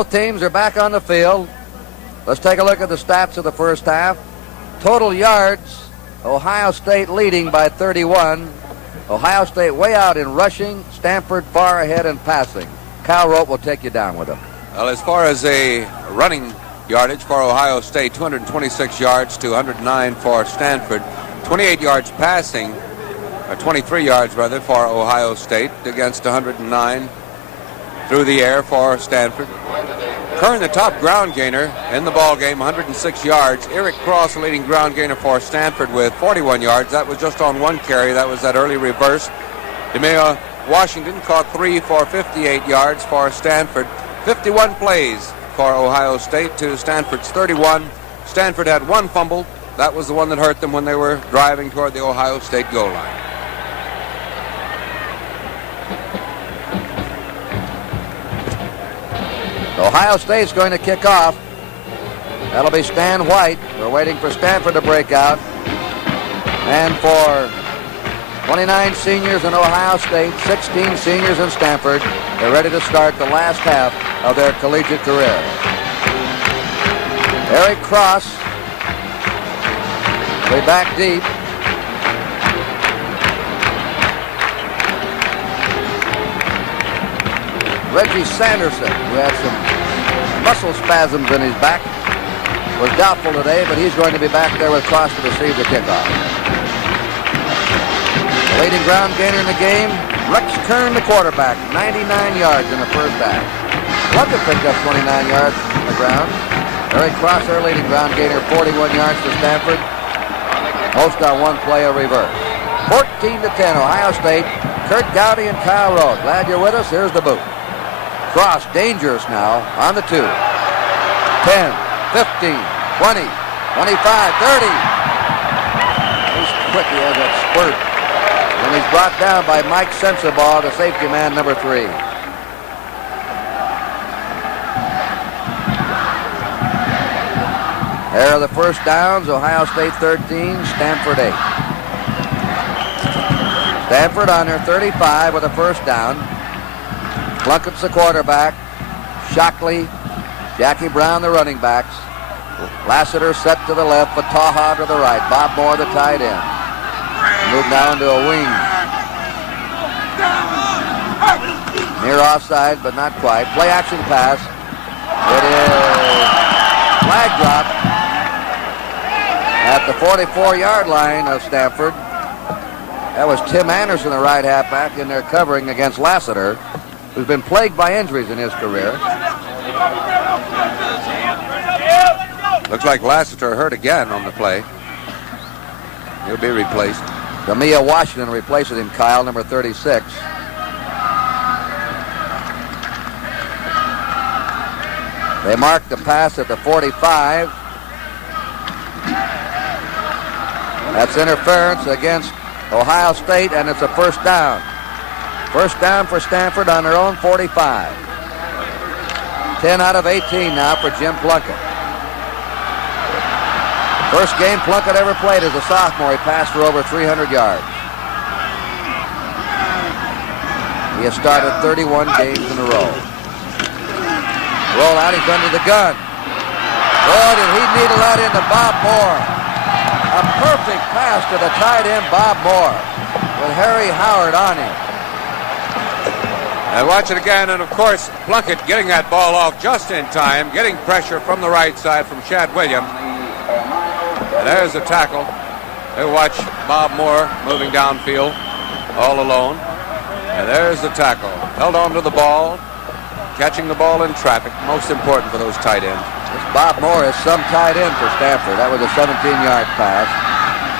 Both teams are back on the field. Let's take a look at the stats of the first half. Total yards, Ohio State leading by 31. Ohio State way out in rushing, Stanford far ahead in passing. Kyle Rote will take you down with them. Well, as far as a running yardage for Ohio State, 226 yards to 109 for Stanford. 28 yards passing, or 23 yards rather, for Ohio State against 109 through the air for Stanford. Kern, the top ground gainer in the ball game, 106 yards. Eric Cross, the leading ground gainer for Stanford with 41 yards. That was just on one carry. That was that early reverse. DeMeo Washington caught 3 for 58 yards for Stanford. 51 plays for Ohio State to Stanford's 31. Stanford had one fumble. That was the one that hurt them when they were driving toward the Ohio State goal line. Ohio State's going to kick off. That'll be Stan White. We're waiting for Stanford to break out. And for 29 seniors in Ohio State, 16 seniors in Stanford, they're ready to start the last half of their collegiate career. Eric Cross, way back deep. Reggie Sanderson, who had some muscle spasms in his back, was doubtful today, but he's going to be back there with Cross to receive the kickoff. The leading ground gainer in the game, Rex Kern, the quarterback, 99 yards in the first half. Plunkett picked up 29 yards on the ground. Eric Cross, their leading ground gainer, 41 yards to Stanford. Most on one play of reverse. 14-10, Ohio State. Kurt Gowdy and Kyle Rote. Glad you're with us. Here's the boot. Cross, dangerous now, on the 2. 10, 15, 20, 25, 30. He's quick, he has that spurt. And he's brought down by Mike Sensabaugh, the safety man, number 3. There are the first downs, Ohio State 13, Stanford 8. Stanford on their 35 with a first down. Plunkett's the quarterback. Shockley, Jackie Brown the running backs. Lassiter set to the left, Fataha to the right. Bob Moore the tight end. Moved now into a wing. Near offside, but not quite. Play action pass. It is flag drop at the 44-yard line of Stanford. That was Tim Anderson, the right halfback, in there covering against Lassiter, who's been plagued by injuries in his career. Looks like Lassiter hurt again on the play. He'll be replaced. DeMeo Washington replaces him, Kyle, number 36. They mark the pass at the 45. That's interference against Ohio State, and it's a first down. First down for Stanford on their own 45. 10 out of 18 now for Jim Plunkett. First game Plunkett ever played as a sophomore. He passed for over 300 yards. He has started 31 games in a row. Roll out, he's under the gun. Boy, did he needle that into Bob Moore. A perfect pass to the tight end, Bob Moore, with Harry Howard on him. And watch it again, and of course, Plunkett getting that ball off just in time, getting pressure from the right side from Chad Williams. And there's the tackle. They watch Bob Moore moving downfield all alone. And there's the tackle. Held on to the ball, catching the ball in traffic, most important for those tight ends. This Bob Moore is some tight end for Stanford. That was a 17-yard pass.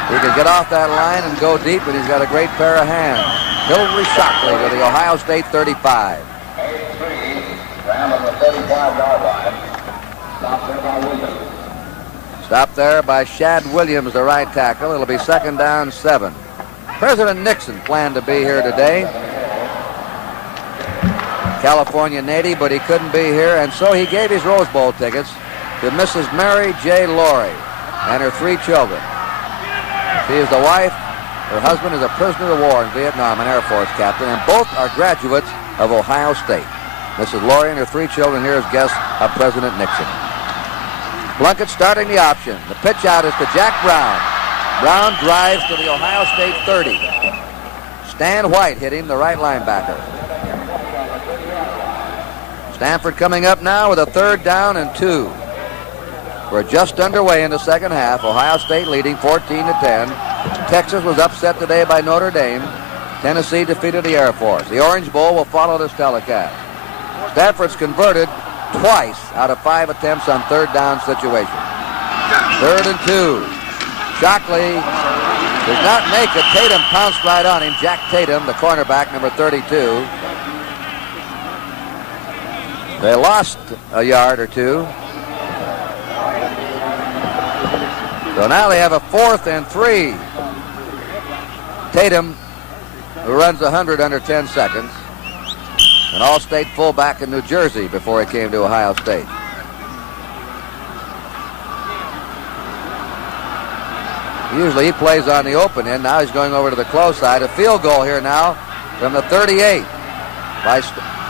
He could get off that line and go deep, and he's got a great pair of hands. Hillary Shockley to the Ohio State 35. Stopped there by Shad Williams, the right tackle. It'll be second down 7. President Nixon planned to be here today. California native, but he couldn't be here, and so he gave his Rose Bowl tickets to Mrs. Mary J. Laurie and her 3 children. She is the wife. Her husband is a prisoner of war in Vietnam, an Air Force captain, and both are graduates of Ohio State. Mrs. Laurie and her 3 children here as guests of President Nixon. Plunkett starting the option. The pitch out is to Jack Brown. Brown drives to the Ohio State 30. Stan White hit him, the right linebacker. Stanford coming up now with a 3rd down and 2. We're just underway in the second half. Ohio State leading 14-10. Texas was upset today by Notre Dame. Tennessee defeated the Air Force. The Orange Bowl will follow this telecast. Stanford's converted twice out of 5 attempts on 3rd down situations. 3rd and 2. Shockley does not make it. Tatum pounced right on him. Jack Tatum, the cornerback, number 32. They lost a yard or 2. So now they have a 4th and 3. Tatum, who runs 100 under 10 seconds. An all-state fullback in New Jersey before he came to Ohio State. Usually he plays on the open end. Now he's going over to the close side. A field goal here now from the 38 by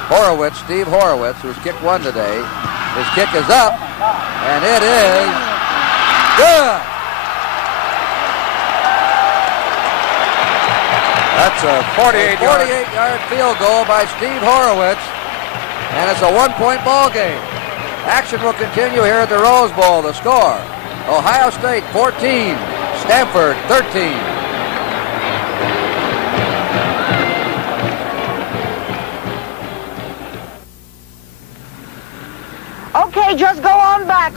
Horowitz, Steve Horowitz, who's kicked 1 today. His kick is up, and it is good. That's a 48-yard field goal by Steve Horowitz, and it's a 1-point ball game. Action will continue here at the Rose Bowl. The score, Ohio State 14, Stanford 13. Okay, just go on back.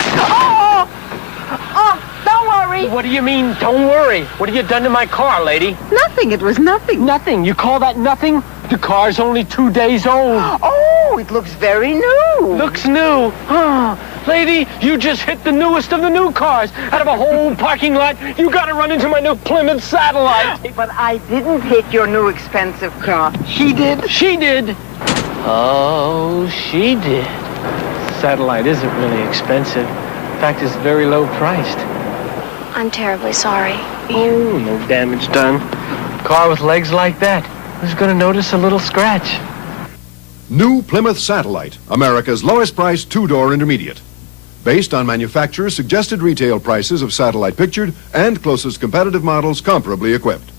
Oh, don't worry. What do you mean, don't worry? What have you done to my car, lady? Nothing, it was nothing. Nothing? You call that nothing? The car's only 2 days old. Oh, it looks very new. Looks new? Oh, lady, you just hit the newest of the new cars. Out of a whole parking lot, you gotta run into my new Plymouth Satellite. But I didn't hit your new expensive car. She did? She did. Oh, she did. Satellite isn't really expensive. In fact, it's very low priced. I'm terribly sorry. Oh, no damage done. Car with legs like that. Who's gonna notice a little scratch? New Plymouth Satellite, America's lowest priced 2-door intermediate. Based on manufacturer's suggested retail prices of Satellite pictured and closest competitive models comparably equipped.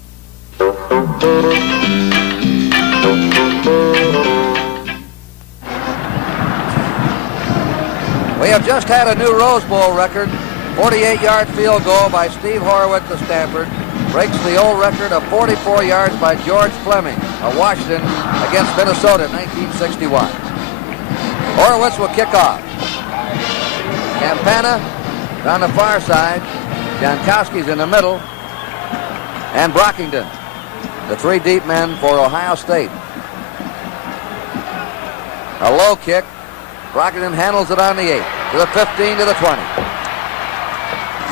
We have just had a new Rose Bowl record. 48-yard field goal by Steve Horowitz of Stanford. Breaks the old record of 44 yards by George Fleming of Washington against Minnesota in 1961. Horowitz will kick off. Campana on the far side. Jankowski's in the middle. And Brockington, the 3 deep men for Ohio State. A low kick. Brockington handles it on the 8, to the 15, to the 20.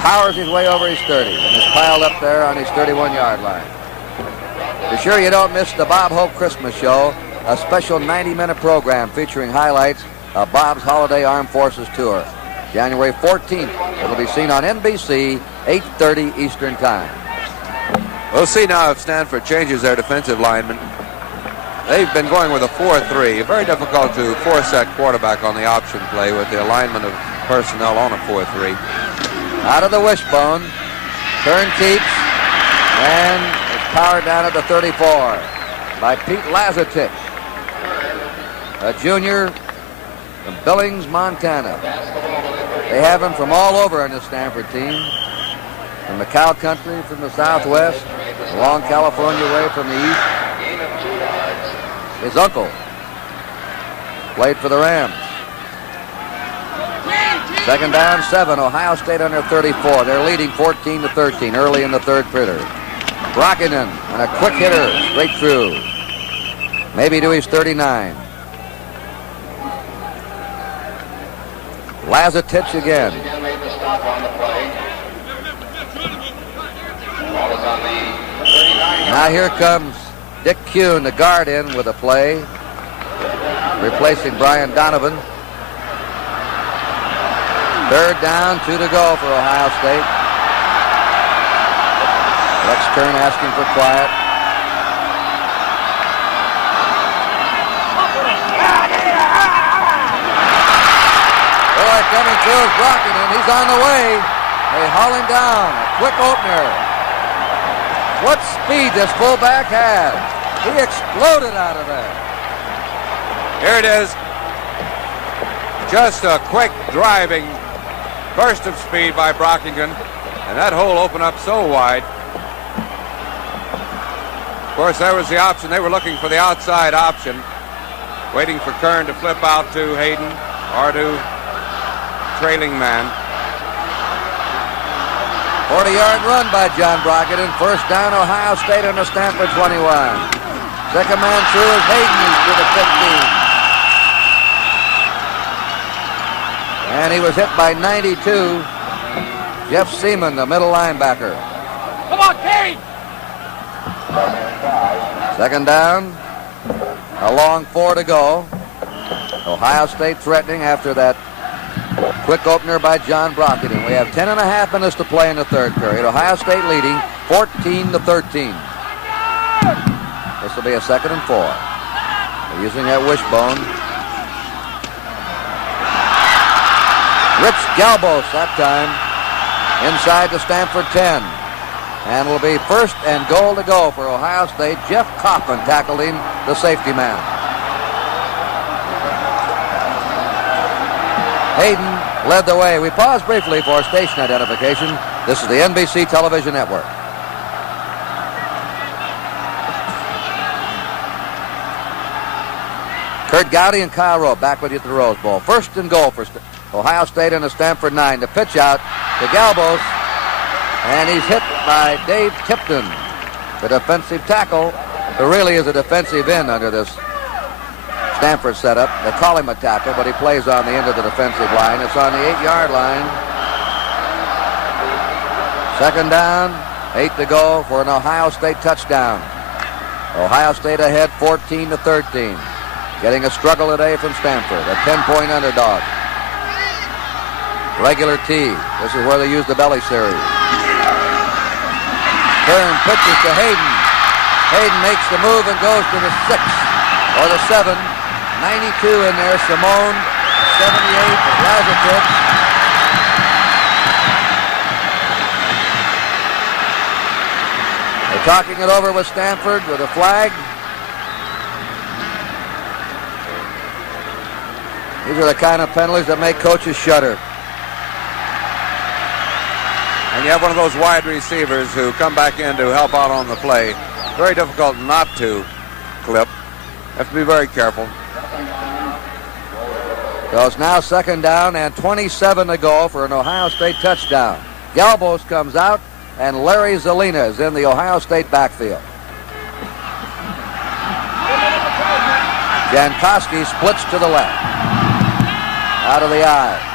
Powers his way over his 30 and is piled up there on his 31-yard line. Be sure you don't miss the Bob Hope Christmas Show, a special 90-minute program featuring highlights of Bob's Holiday Armed Forces Tour. January 14th, it'll be seen on NBC, 8:30 Eastern Time. We'll see now if Stanford changes their defensive linemen. They've been going with a 4-3. Very difficult to force that quarterback on the option play with the alignment of personnel on a 4-3. Out of the wishbone, turn keeps, and it's powered down at the 34 by Pete Lazatich, a junior from Billings, Montana. They have him from all over on this Stanford team, from the cow country, from the southwest, along California way from the east. His uncle played for the Rams. 2nd down, 7. Ohio State under 34. They're leading 14-13 early in the 3rd period. Brockington and a quick hitter straight through. Maybe to his 39. Lazatich again. Now here comes Dick Kuhn, the guard, in with a play, replacing Brian Donovan. 3rd down, 2 to go for Ohio State. Rex Kern asking for quiet. coming through is Brockington. He's on the way. They haul him down. A quick opener. What speed this fullback had. He exploded out of there. Here it is. Just a quick driving burst of speed by Brockington. And that hole opened up so wide. Of course, there was the option. They were looking for the outside option, waiting for Kern to flip out to Hayden or to trailing man. 40-yard run by John Brockington. First down, Ohio State on the Stanford 21. Second man through is Hayden. He's to the 15. And he was hit by 92. Jeff Seaman, the middle linebacker. Come on, Kane! Second down. A long 4 to go. Ohio State threatening after that quick opener by John Brockington. We have 10.5 minutes to play in the third period. Ohio State leading 14-13. This will be a 2nd and 4. They're using that wishbone. Rich Galbos that time inside the Stanford 10. And will be 1st and goal to go for Ohio State. Jeff Coffin tackled him, the safety man. Hayden led the way. We pause briefly for station identification. This is the NBC Television Network. Kurt Gowdy and Kyle Rowe back with you at the Rose Bowl. 1st and goal for Ohio State in the Stanford 9. The pitch out to Galbos, and he's hit by Dave Tipton, the defensive tackle, who really is a defensive end under this Stanford setup. They call him a tackle, but he plays on the end of the defensive line. It's on the 8-yard line. 2nd down, 8 to go for an Ohio State touchdown. Ohio State ahead 14-13. Getting a struggle today from Stanford, a 10-point underdog. Regular T. This is where they use the belly series. Kern pitches to Hayden. Hayden makes the move and goes to the 6 or the 7. 92 in there. Simone, 78. Razatich. They're talking it over with Stanford with a flag. These are the kind of penalties that make coaches shudder. And you have one of those wide receivers who come back in to help out on the play. Very difficult not to clip. Have to be very careful. So it's now 2nd down and 27 to go for an Ohio State touchdown. Galbos comes out, and Larry Zelina is in the Ohio State backfield. Jankowski splits to the left. Out of the eye.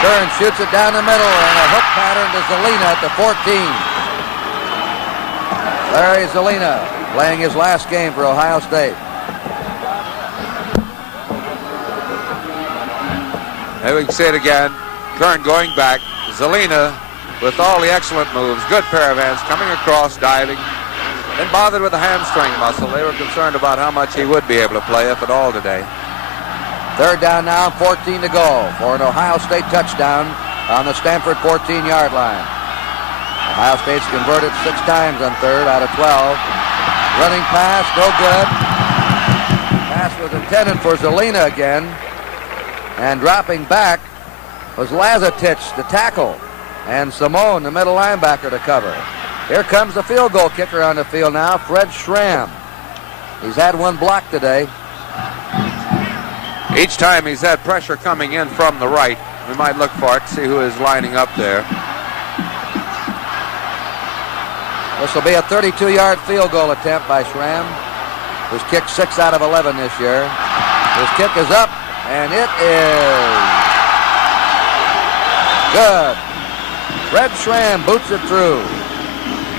Kern shoots it down the middle, and a hook pattern to Zelina at the 14. Larry Zelina playing his last game for Ohio State. There we can see it again. Kern going back. Zelina with all the excellent moves. Good pair of hands coming across, diving. Been bothered with the hamstring muscle. They were concerned about how much he would be able to play, if at all, today. 3rd down now, 14 to go for an Ohio State touchdown on the Stanford 14-yard line. Ohio State's converted 6 times on 3rd out of 12. Running pass, no good. Pass was intended for Zelina again. And dropping back was Lazatich, the tackle. And Simone, the middle linebacker, to cover. Here comes the field goal kicker on the field now, Fred Schramm. He's had one block today. Each time he's had pressure coming in from the right. We might look for it, see who is lining up there. This will be a 32-yard field goal attempt by Schramm, who's kicked 6 out of 11 this year. His kick is up, and it is good. Fred Schramm boots it through.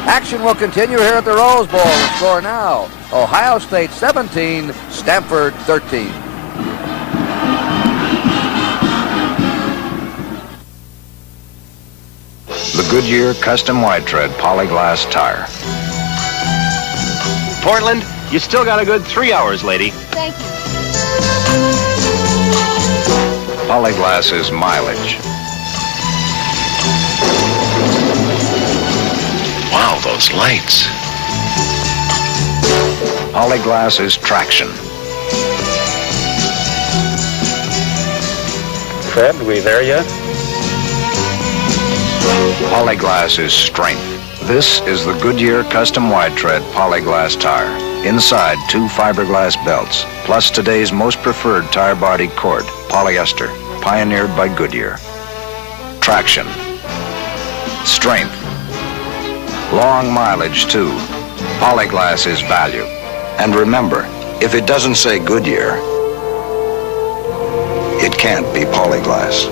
Action will continue here at the Rose Bowl. The score now, Ohio State 17, Stanford 13. The Goodyear Custom Wide Tread Polyglass Tire. Portland, you still got a good 3 hours, lady. Thank you. Polyglass is mileage. Wow, those lights. Polyglass is traction. Fred, we there yet? Polyglass is strength. This is the Goodyear Custom Wide Tread Polyglass tire. Inside, 2 fiberglass belts, plus today's most preferred tire body cord, polyester, pioneered by Goodyear. Traction. Strength. Long mileage, too. Polyglass is value. And remember, if it doesn't say Goodyear, it can't be Polyglass.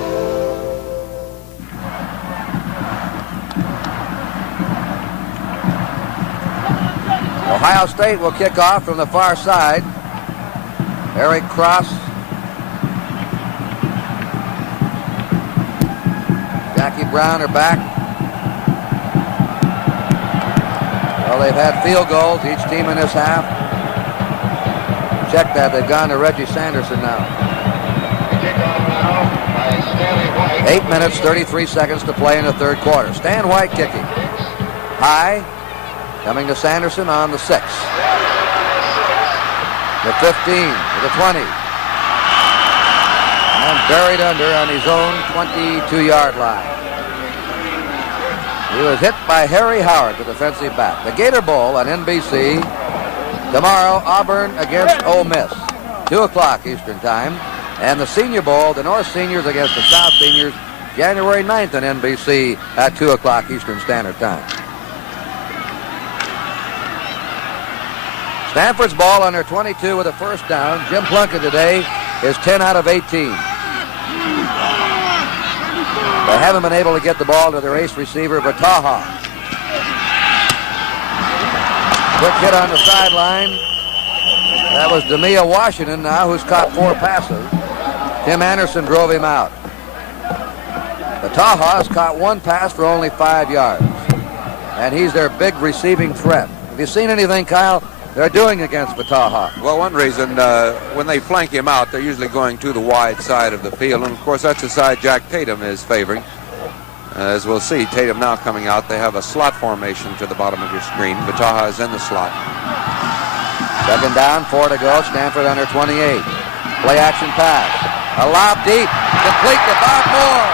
Ohio State will kick off from the far side. Eric Cross. Jackie Brown are back. Well, they've had field goals, each team in this half. Check that, they've gone to Reggie Sanderson now. 8 minutes, 33 seconds to play in the third quarter. Stan White kicking. High. Coming to Sanderson on the 6. The 15, the 20. And buried under on his own 22-yard line. He was hit by Harry Howard, the defensive back. The Gator Bowl on NBC. Tomorrow, Auburn against Ole Miss. 2 o'clock Eastern Time. And the Senior Bowl, the North Seniors against the South Seniors, January 9th on NBC at 2 o'clock Eastern Standard Time. Stanford's ball on their 22 with a first down. Jim Plunkett today is 10 out of 18. They haven't been able to get the ball to their ace receiver, Vataha. Quick hit on the sideline. That was Demia Washington now, who's caught 4 passes. Tim Anderson drove him out. Vataha has caught 1 pass for only 5 yards. And he's their big receiving threat. Have you seen anything, Kyle, they're doing against Vataha? Well, one reason, when they flank him out, they're usually going to the wide side of the field. And, of course, that's the side Jack Tatum is favoring. As we'll see, Tatum now coming out. They have a slot formation to the bottom of your screen. Vataha is in the slot. Second down, 4 to go. Stanford under 28. Play action pass. A lob deep. Complete to Bob Moore.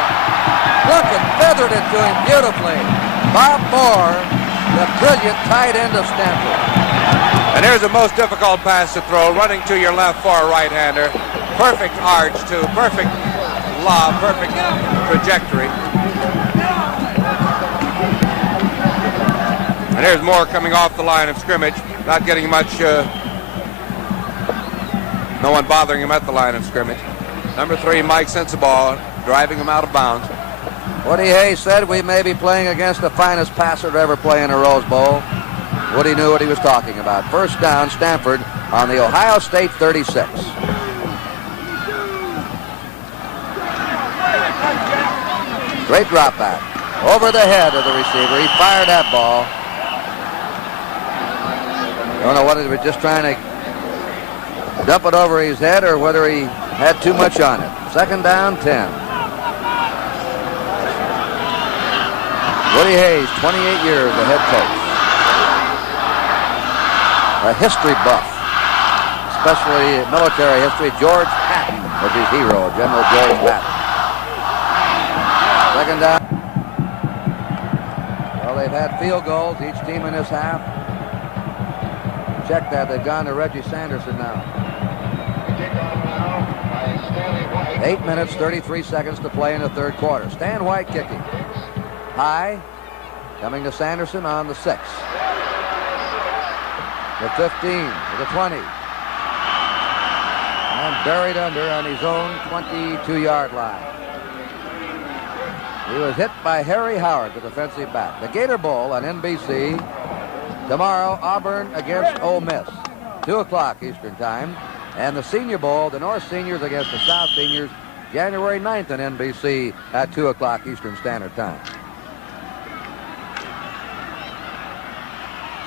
Plunkett feathered it to him beautifully. Bob Moore, the brilliant tight end of Stanford. And here's the most difficult pass to throw, running to your left for a right-hander. Perfect arch, too. Perfect lob, perfect trajectory. And here's Moore coming off the line of scrimmage, not getting much, no one bothering him at the line of scrimmage. Number 3, Mike Sensabaugh, driving him out of bounds. Woody Hayes said we may be playing against the finest passer to ever play in a Rose Bowl. Woody knew what he was talking about. First down, Stanford on the Ohio State 36. Great drop back. Over the head of the receiver. He fired that ball. Don't know whether he was just trying to dump it over his head or whether he had too much on it. Second down, 10. Woody Hayes, 28 years, the head coach. A history buff, especially military history. George Patton was his hero, General George Patton. Second down. Well, they've had field goals, each team in this half. Check that, they've gone to Reggie Sanderson now. 8 minutes, 33 seconds to play in the third quarter. Stan White kicking. High, coming to Sanderson on the 6. The 15, the 20. And buried under on his own 22-yard line. He was hit by Harry Howard, the defensive back. The Gator Bowl on NBC. Tomorrow, Auburn against Ole Miss. 2 o'clock Eastern Time. And the Senior Bowl, the North Seniors against the South Seniors, January 9th on NBC at 2 o'clock Eastern Standard Time.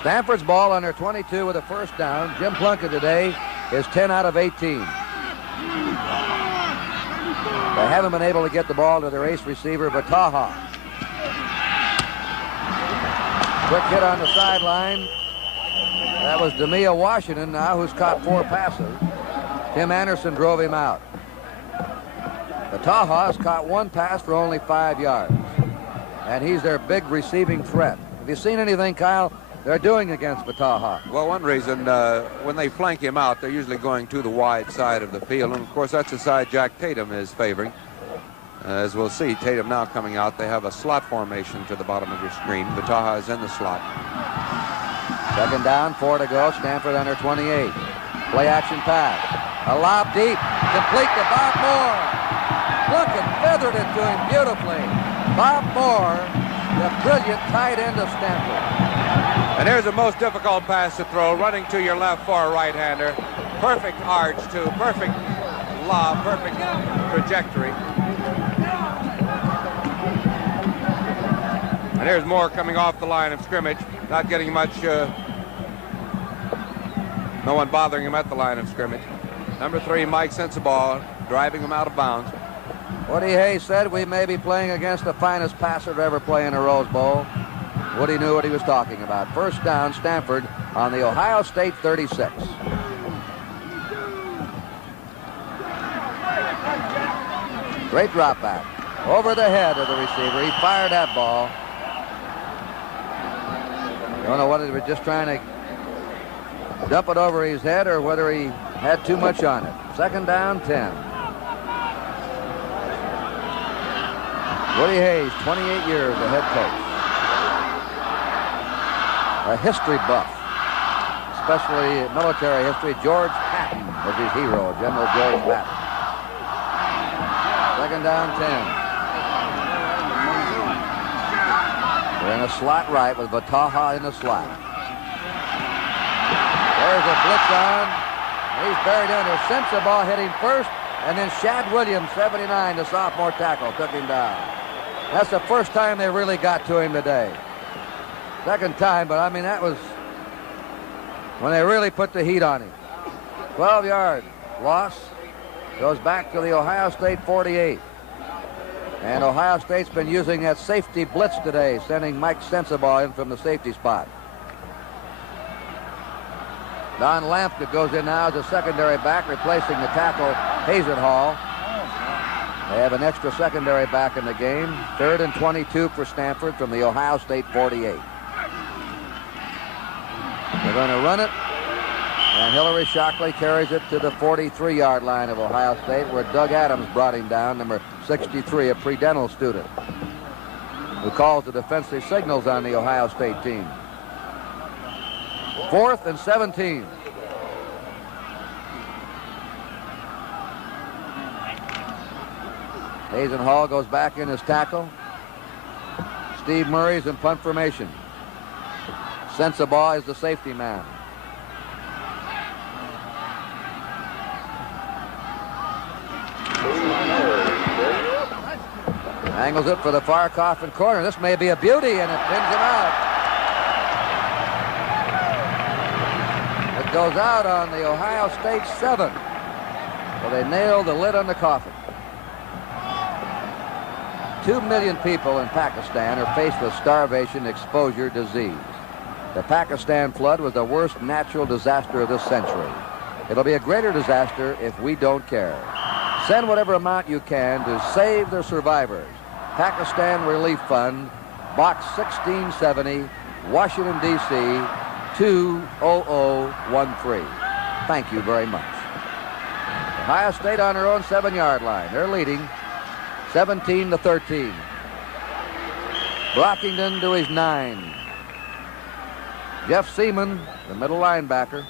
Stanford's ball on their 22 with a first down. Jim Plunkett today is 10 out of 18. They haven't been able to get the ball to their ace receiver, Vataha. Quick hit on the sideline. That was Demia Washington now, who's caught 4 passes. Tim Anderson drove him out. Vataha has caught 1 pass for only 5 yards. And he's their big receiving threat. Have you seen anything, Kyle, they're doing against Vataha? Well, one reason, when they flank him out, they're usually going to the wide side of the field. And, of course, that's the side Jack Tatum is favoring. As we'll see, Tatum now coming out. They have a slot formation to the bottom of your screen. Vataha is in the slot. Second down, 4 to go. Stanford under 28. Play action pass. A lob deep. Complete to Bob Moore. Plunkett feathered it to him beautifully. Bob Moore, the brilliant tight end of Stanford. And here's the most difficult pass to throw, running to your left for a right-hander. Perfect arch, too. Perfect lob, perfect trajectory. And here's Moore coming off the line of scrimmage, not getting much, no one bothering him at the line of scrimmage. Number 3, Mike Sensabaugh, driving him out of bounds. Woody Hayes said we may be playing against the finest passer to ever play in a Rose Bowl. Woody knew what he was talking about. First down, Stanford on the Ohio State 36. Great drop back. Over the head of the receiver. He fired that ball. Don't know whether he was just trying to dump it over his head or whether he had too much on it. Second down, 10. Woody Hayes, 28 years, the head coach. A history buff, especially military history. George Patton was his hero, General George Patton. Second down, 10. They're in a slot right with Vataha in the slot. There's a blitz on. He's buried under. Sensabaugh hit him first, and then Shad Williams, 79, the sophomore tackle, took him down. That's the first time they really got to him today. Second time, but I mean, that was when they really put the heat on him. 12-yard loss. Goes back to the Ohio State 48. And Ohio State's been using that safety blitz today, sending Mike Sensabaugh in from the safety spot. Don Lampka goes in now as a secondary back, replacing the tackle, Hazenhall. They have an extra secondary back in the game. 3rd and 22 for Stanford from the Ohio State 48. They're going to run it. And Hillary Shockley carries it to the 43-yard line of Ohio State, where Doug Adams brought him down, number 63, a pre-dental student, who calls the defensive signals on the Ohio State team. 4th and 17. Hazenhall goes back in his tackle. Steve Murray's in punt formation. Sensabaugh is the safety man. Angles it for the far coffin corner. This may be a beauty, and it pins him out. It goes out on the Ohio State 7. So they nailed the lid on the coffin. 2 million people in Pakistan are faced with starvation, exposure, disease. The Pakistan flood was the worst natural disaster of this century. It'll be a greater disaster if we don't care. Send whatever amount you can to save the survivors. Pakistan Relief Fund, Box 1670, Washington, D.C., 20013. Thank you very much. Ohio State on their own 7-yard line. They're leading 17-13. Brockington to his 9. Jeff Seaman, the middle linebacker.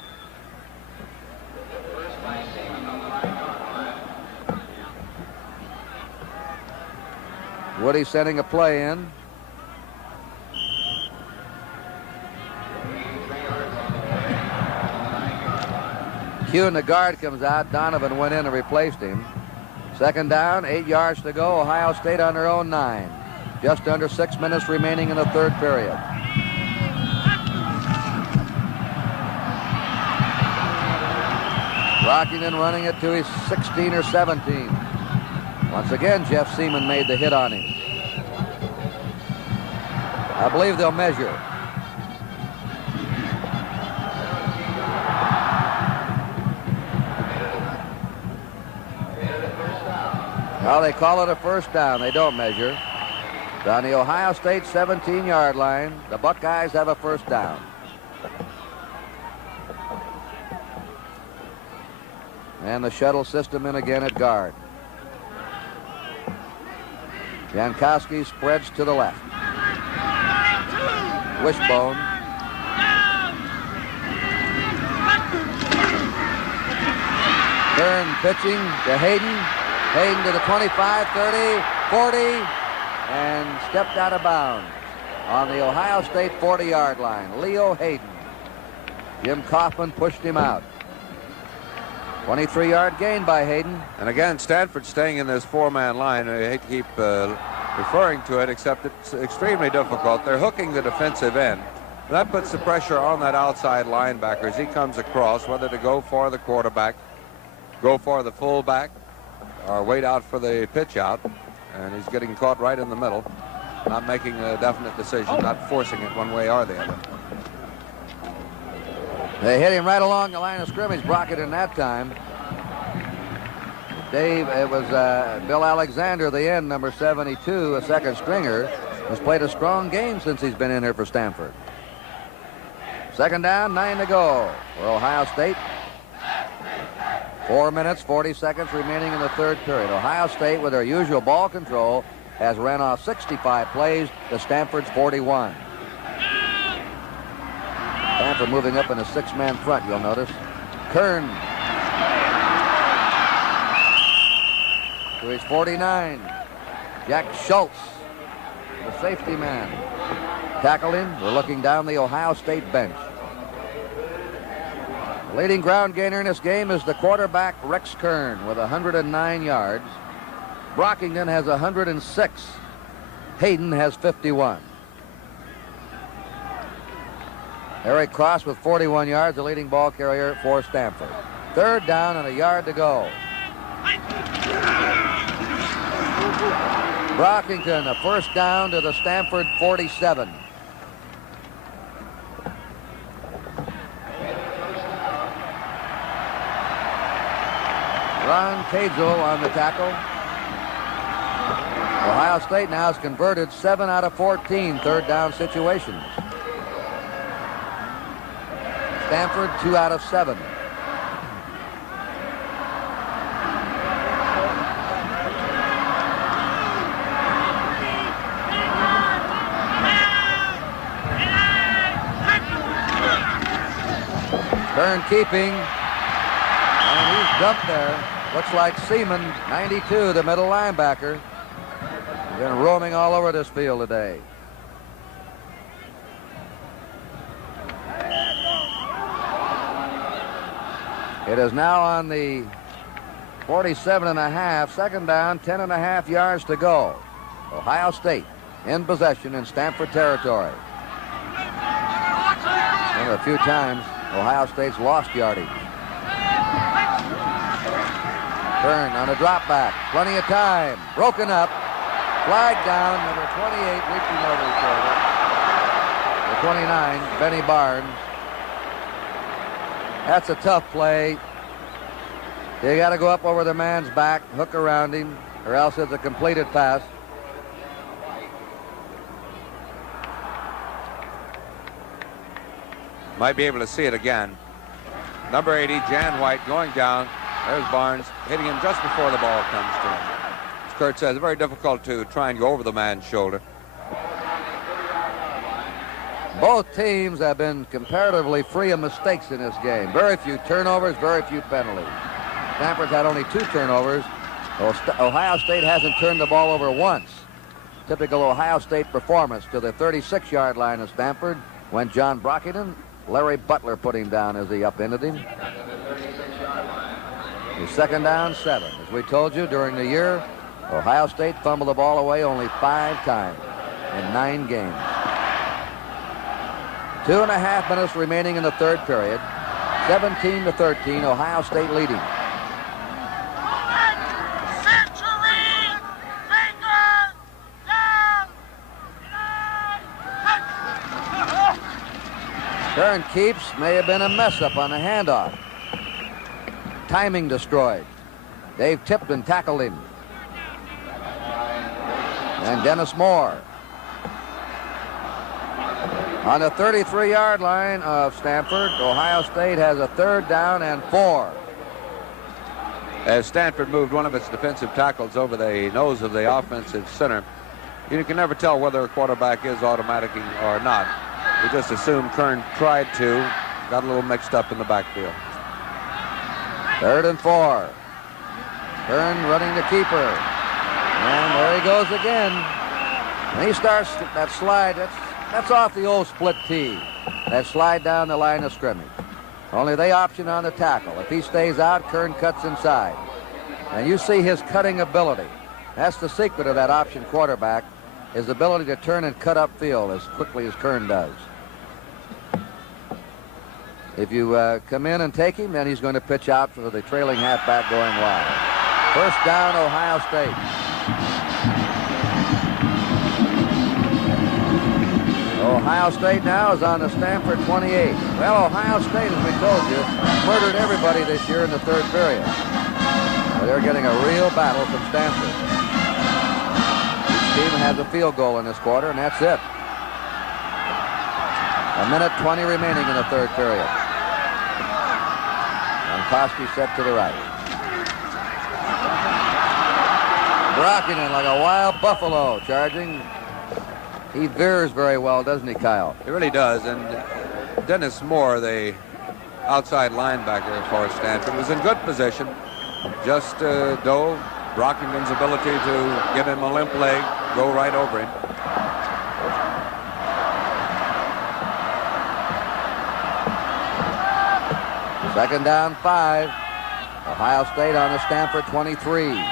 Woody sending a play in. Q and the guard comes out. Donovan went in and replaced him. Second down, 8 yards to go. Ohio State on their own 9. Just under 6 minutes remaining in the 3rd period. Brockington running it to his 16 or 17. Once again, Jeff Seaman made the hit on him. I believe they'll measure. Well, they call it a first down. They don't measure. It's on the Ohio State 17-yard line. The Buckeyes have a first down. And the shuttle system in again at guard. Jankowski spreads to the left. Wishbone. Kern pitching to Hayden. Hayden to the 25, 30, 40, and stepped out of bounds on the Ohio State 40-yard line. Leo Hayden. Jim Kaufman pushed him out. 23-yard gain by Hayden. And again, Stanford staying in this four-man line. I hate to keep referring to it, except it's extremely difficult. They're hooking the defensive end. That puts the pressure on that outside linebacker as he comes across, whether to go for the quarterback, go for the fullback, or wait out for the pitch out. And he's getting caught right in the middle, not making a definite decision, not forcing it one way or the other. They hit him right along the line of scrimmage. Brockett in that time. Dave, it was Bill Alexander, the end, number 72, a second stringer, has played a strong game since he's been in here for Stanford. Second down, 9 to go for Ohio State. 4 minutes, 40 seconds remaining in the third period. Ohio State, with their usual ball control, has ran off 65 plays to Stanford's 41. Stanford moving up in a six-man front, you'll notice. Kern to his 49. Jack Schultz, the safety man, tackled him. We're looking down the Ohio State bench. The leading ground gainer in this game is the quarterback Rex Kern with 109 yards. Brockington has 106. Hayden has 51. Eric Cross with 41 yards, the leading ball carrier for Stanford. Third down and a yard to go. Brockington, a first down to the Stanford 47. Ron Cazel on the tackle. Ohio State now has converted 7 out of 14 third down situations. Stanford 2 out of 7. Kern keeping, and he's dumped there. Looks like Seaman, 92, the middle linebacker. He's been roaming all over this field today. It is now on the 47.5, second down, 10.5 yards to go. Ohio State in possession in Stanford territory. One of the few times Ohio State's lost yardage. Kern on a drop back, plenty of time, broken up, flag down, number 28 reaching over his shoulder. The 29, Benny Barnes. That's a tough play. You got to go up over the man's back, hook around him, or else it's a completed pass. Might be able to see it again. Number 80, Jan White, going down. There's Barnes, hitting him just before the ball comes to him. As Kurt says, very difficult to try and go over the man's shoulder. Both teams have been comparatively free of mistakes in this game. Very few turnovers, very few penalties. Stanford's had only 2 turnovers. Ohio State hasn't turned the ball over once. Typical Ohio State performance. To the 36-yard line of Stanford went John Brockington. Larry Butler put him down as he upended him. His second down, 7. As we told you, during the year, Ohio State fumbled the ball away only 5 times in 9 games. 2.5 minutes remaining in the third period. 17-13, Ohio State leading. Kern keeps. May have been a mess-up on the handoff. Timing destroyed. Dave Tipton tackled him. And Dennis Moore. On the 33-yard line of Stanford, Ohio State has a 3rd down and 4. As Stanford moved one of its defensive tackles over the nose of the offensive center, you can never tell whether a quarterback is automatic or not. We just assume Kern tried to, got a little mixed up in the backfield. 3rd and 4. Kern running the keeper. And there he goes again. And he starts that slide. That's off the old split tee. That slide down the line of scrimmage. Only they option on the tackle. If he stays out, Kern cuts inside. And you see his cutting ability. That's the secret of that option quarterback, his ability to turn and cut upfield as quickly as Kern does. If you come in and take him, then he's going to pitch out for the trailing halfback going wide. 1st down, Ohio State. Ohio State now is on the Stanford 28. Well, Ohio State, as we told you, murdered everybody this year in the 3rd period. They're getting a real battle from Stanford. Each team has a field goal in this quarter, and that's it. 1:20 remaining in the 3rd period. And Koski set to the right. Brockinen like a wild buffalo charging. He veers very well, doesn't he, Kyle? He really does. And Dennis Moore, the outside linebacker for Stanford, was in good position. Just dove. Brockinen's ability to give him a limp leg, go right over him. Second down, 5. Ohio State on the Stanford 23.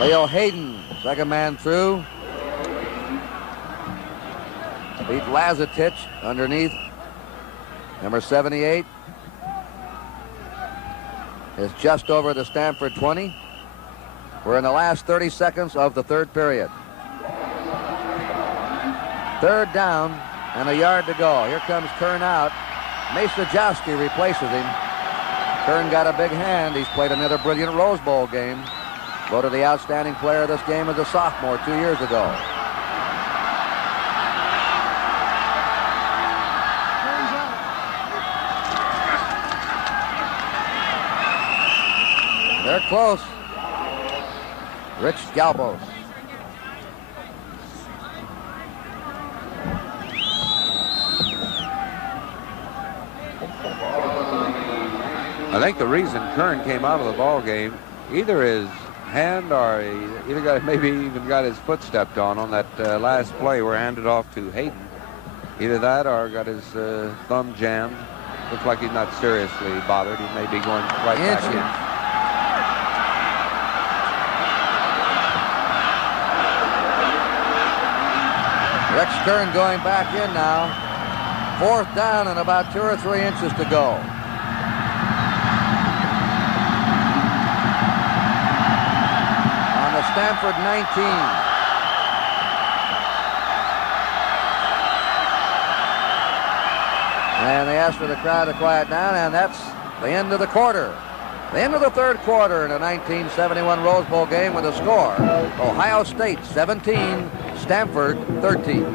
Leo Hayden, second man through. Beat Lazatich underneath. Number 78 is just over the Stanford 20. We're in the last 30 seconds of the 3rd period. 3rd down and a yard to go. Here comes Kern out. Masajowski replaces him. Kern got a big hand. He's played another brilliant Rose Bowl game. Voted the outstanding player of this game as a sophomore 2 years ago. They're close. Rich Galbos. I think the reason Kern came out of the ball game, either his hand or he either got, maybe even got his foot stepped on that last play where handed off to Hayden. Either that or got his thumb jammed. Looks like he's not seriously bothered. He may be going right back in. Rex Kern going back in now. 4th down and about 2 or 3 inches to go. On the Stanford 19. And they asked for the crowd to quiet down, and that's the end of the quarter. The end of the 3rd quarter in a 1971 Rose Bowl game with a score. Ohio State 17, Stanford 13.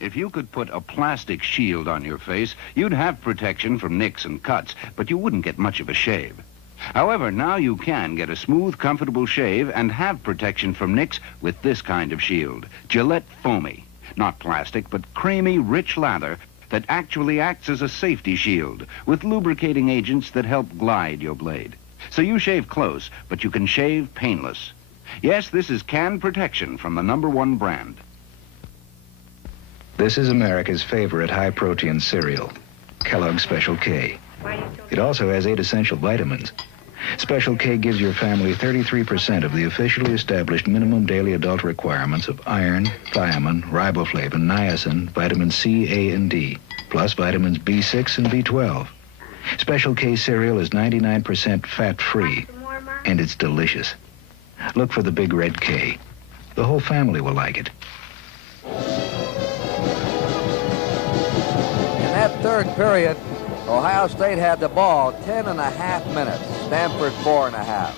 If you could put a plastic shield on your face, you'd have protection from nicks and cuts, but you wouldn't get much of a shave. However, now you can get a smooth, comfortable shave and have protection from nicks with this kind of shield. Gillette Foamy. Not plastic, but creamy, rich lather that actually acts as a safety shield with lubricating agents that help glide your blade. So you shave close, but you can shave painless. Yes, this is can protection from the #1 brand. This is America's favorite high-protein cereal, Kellogg's Special K. It also has 8 essential vitamins. Special K gives your family 33% of the officially established minimum daily adult requirements of iron, thiamine, riboflavin, niacin, vitamin C, A, and D, plus vitamins B6 and B12. Special K cereal is 99% fat-free, and it's delicious. Look for the big red K. The whole family will like it. In that third period, Ohio State had the ball 10.5 minutes. Stanford 4.5.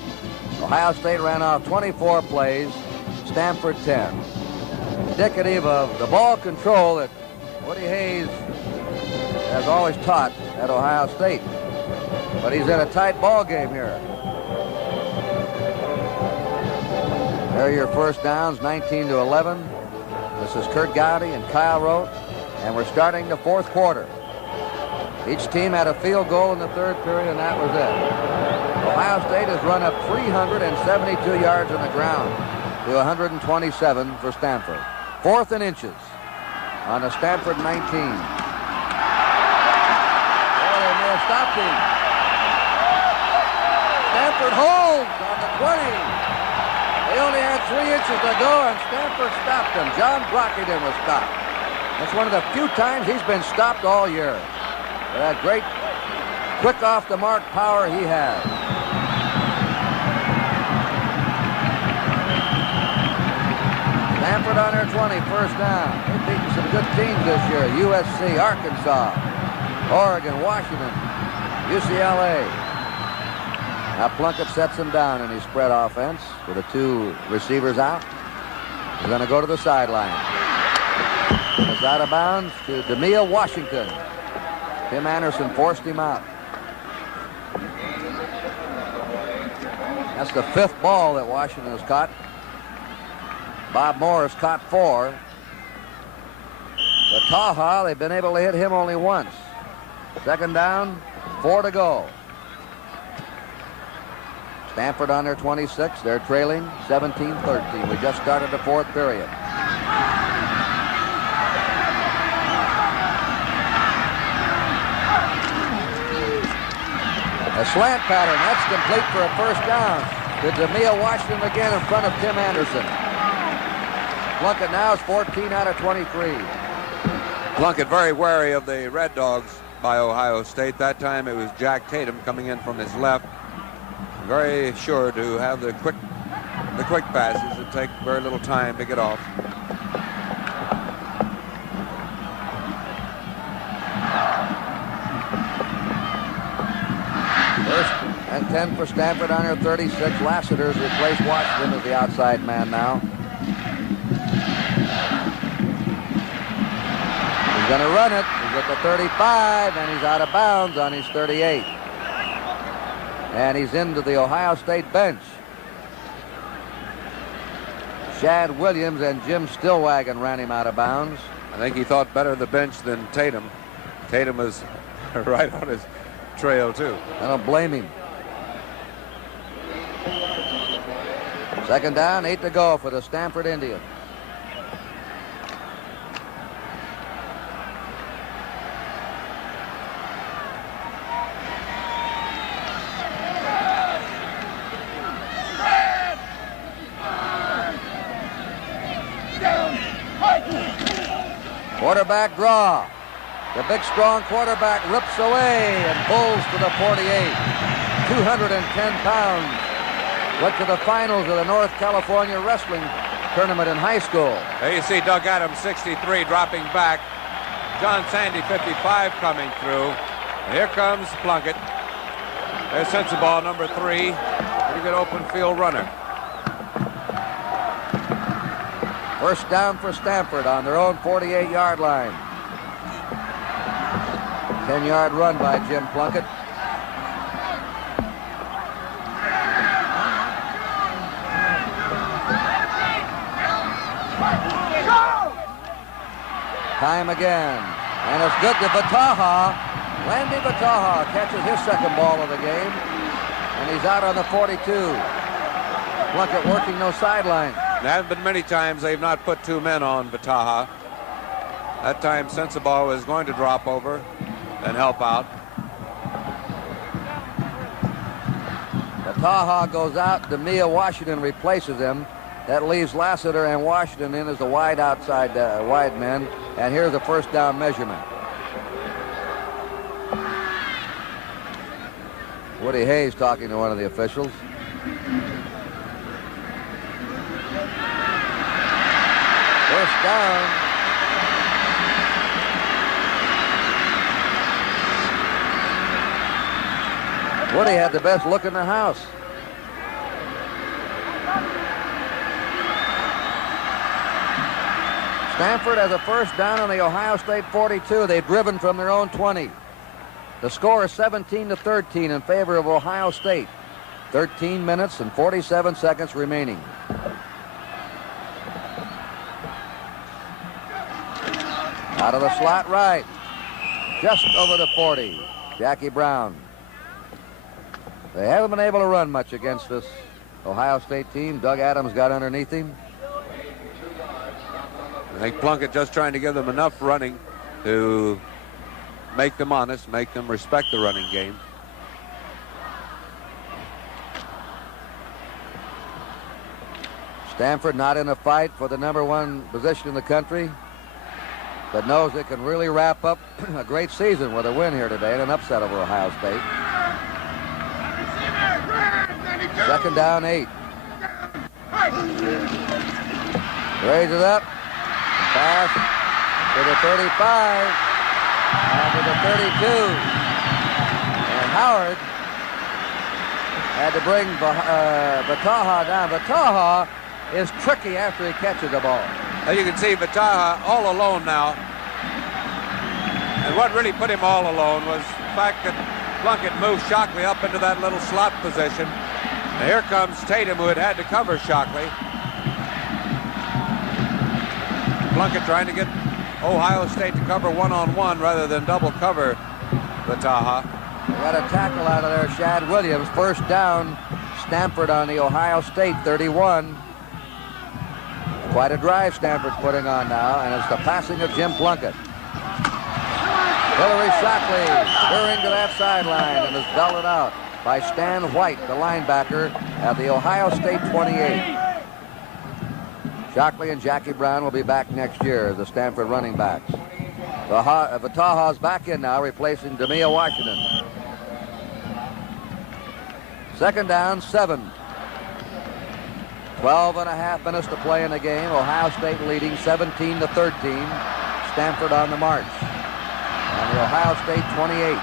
Ohio State ran off 24 plays, Stanford 10. Indicative of the ball control that Woody Hayes has always taught at Ohio State. But he's in a tight ball game here. There are your first downs, 19-11. This is Kurt Gowdy and Kyle Rote, and we're starting the fourth quarter. Each team had a field goal in the third period, and that was it. Ohio State has run up 372 yards on the ground to 127 for Stanford. Fourth and inches on the Stanford 19. Oh, they may have stopped him. Stanford holds on the 20. They only had 3 inches to go, and Stanford stopped him. John Brockington was stopped. That's one of the few times he's been stopped all year. For that great quick off-the-mark power he has. Stanford on their 20, first down. They've beaten some good teams this year. USC, Arkansas, Oregon, Washington, UCLA. Now Plunkett sets him down in his spread offense with the 2 receivers out. He's going to go to the sideline. It's out of bounds to DeMille Washington. Tim Anderson forced him out. That's the 5th ball that Washington has caught. Bob Morris caught 4. The Taha, they've been able to hit him only once. Second down, 4 to go. Stanford on their 26. They're trailing 17-13. We just started the fourth period. A slant pattern. That's complete for a first down. To DeMille Washington again in front of Tim Anderson. Plunkett now is 14 out of 23. Plunkett very wary of the Red Dogs by Ohio State. That time it was Jack Tatum coming in from his left. Very sure to have the quick passes that take very little time to get off. First and 10 for Stanford on their 36. Lassiter's replaced Washington as the outside man now. He's going to run it. He's at the 35, and he's out of bounds on his 38. And he's into the Ohio State bench. Shad Williams and Jim Stillwagon ran him out of bounds. I think he thought better of the bench than Tatum. Tatum was right on his trail, too. I don't blame him. Second down, 8 to go for the Stanford Indians. Quarterback draw. The big, strong quarterback rips away and pulls to the 48. 210 pounds. Went to the finals of the North California Wrestling Tournament in high school. There you see Doug Adams, 63, dropping back. John Sandy, 55, coming through. And here comes Plunkett. There's Sensabaugh, number 3. Pretty good open field runner. First down for Stanford on their own 48-yard line. 10-yard run by Jim Plunkett. Time again. And it's good to Vataha. Randy Vataha catches his second ball of the game. And he's out on the 42. Plunkett working no sideline. There haven't been many times they've not put 2 men on Vataha. That time Sensabaugh was going to drop over and help out. Vataha goes out. DeMille Washington replaces him. That leaves Lassiter and Washington in as the wide outside wide men. And here's the first down measurement. Woody Hayes talking to one of the officials. down. Woody had the best look in the house. Stanford has a first down on the Ohio State 42. They've driven from their own 20. The score is 17-13 in favor of Ohio State. 13 minutes and 47 seconds remaining. Out of the slot right. Just over the 40. Jackie Brown. They haven't been able to run much against this Ohio State team. Doug Adams got underneath him. I think Plunkett just trying to give them enough running to make them honest, make them respect the running game. Stanford not in a fight for the #1 position in the country, but knows it can really wrap up a great season with a win here today and an upset over Ohio State. Second down, 8. Raises it up. Pass to the 35. And to the 32. And Howard had to bring Vataha down. Vataha is tricky after he catches the ball. As you can see, Vataha all alone now. And what really put him all alone was the fact that Plunkett moved Shockley up into that little slot position. And here comes Tatum, who had to cover Shockley. Plunkett trying to get Ohio State to cover one-on-one rather than double cover Vataha. They got a tackle out of there, Shad Williams. First down, Stanford on the Ohio State 31. Quite a drive Stanford's putting on now, and it's the passing of Jim Plunkett. Hillary Shockley veering to that sideline and is belted out by Stan White, the linebacker at the Ohio State 28. Shockley and Jackie Brown will be back next year as the Stanford running backs. Vataha's back in now, replacing Demia Washington. Second down, 7. 12.5 minutes to play in the game. Ohio State leading 17-13. Stanford on the march. On the Ohio State 28.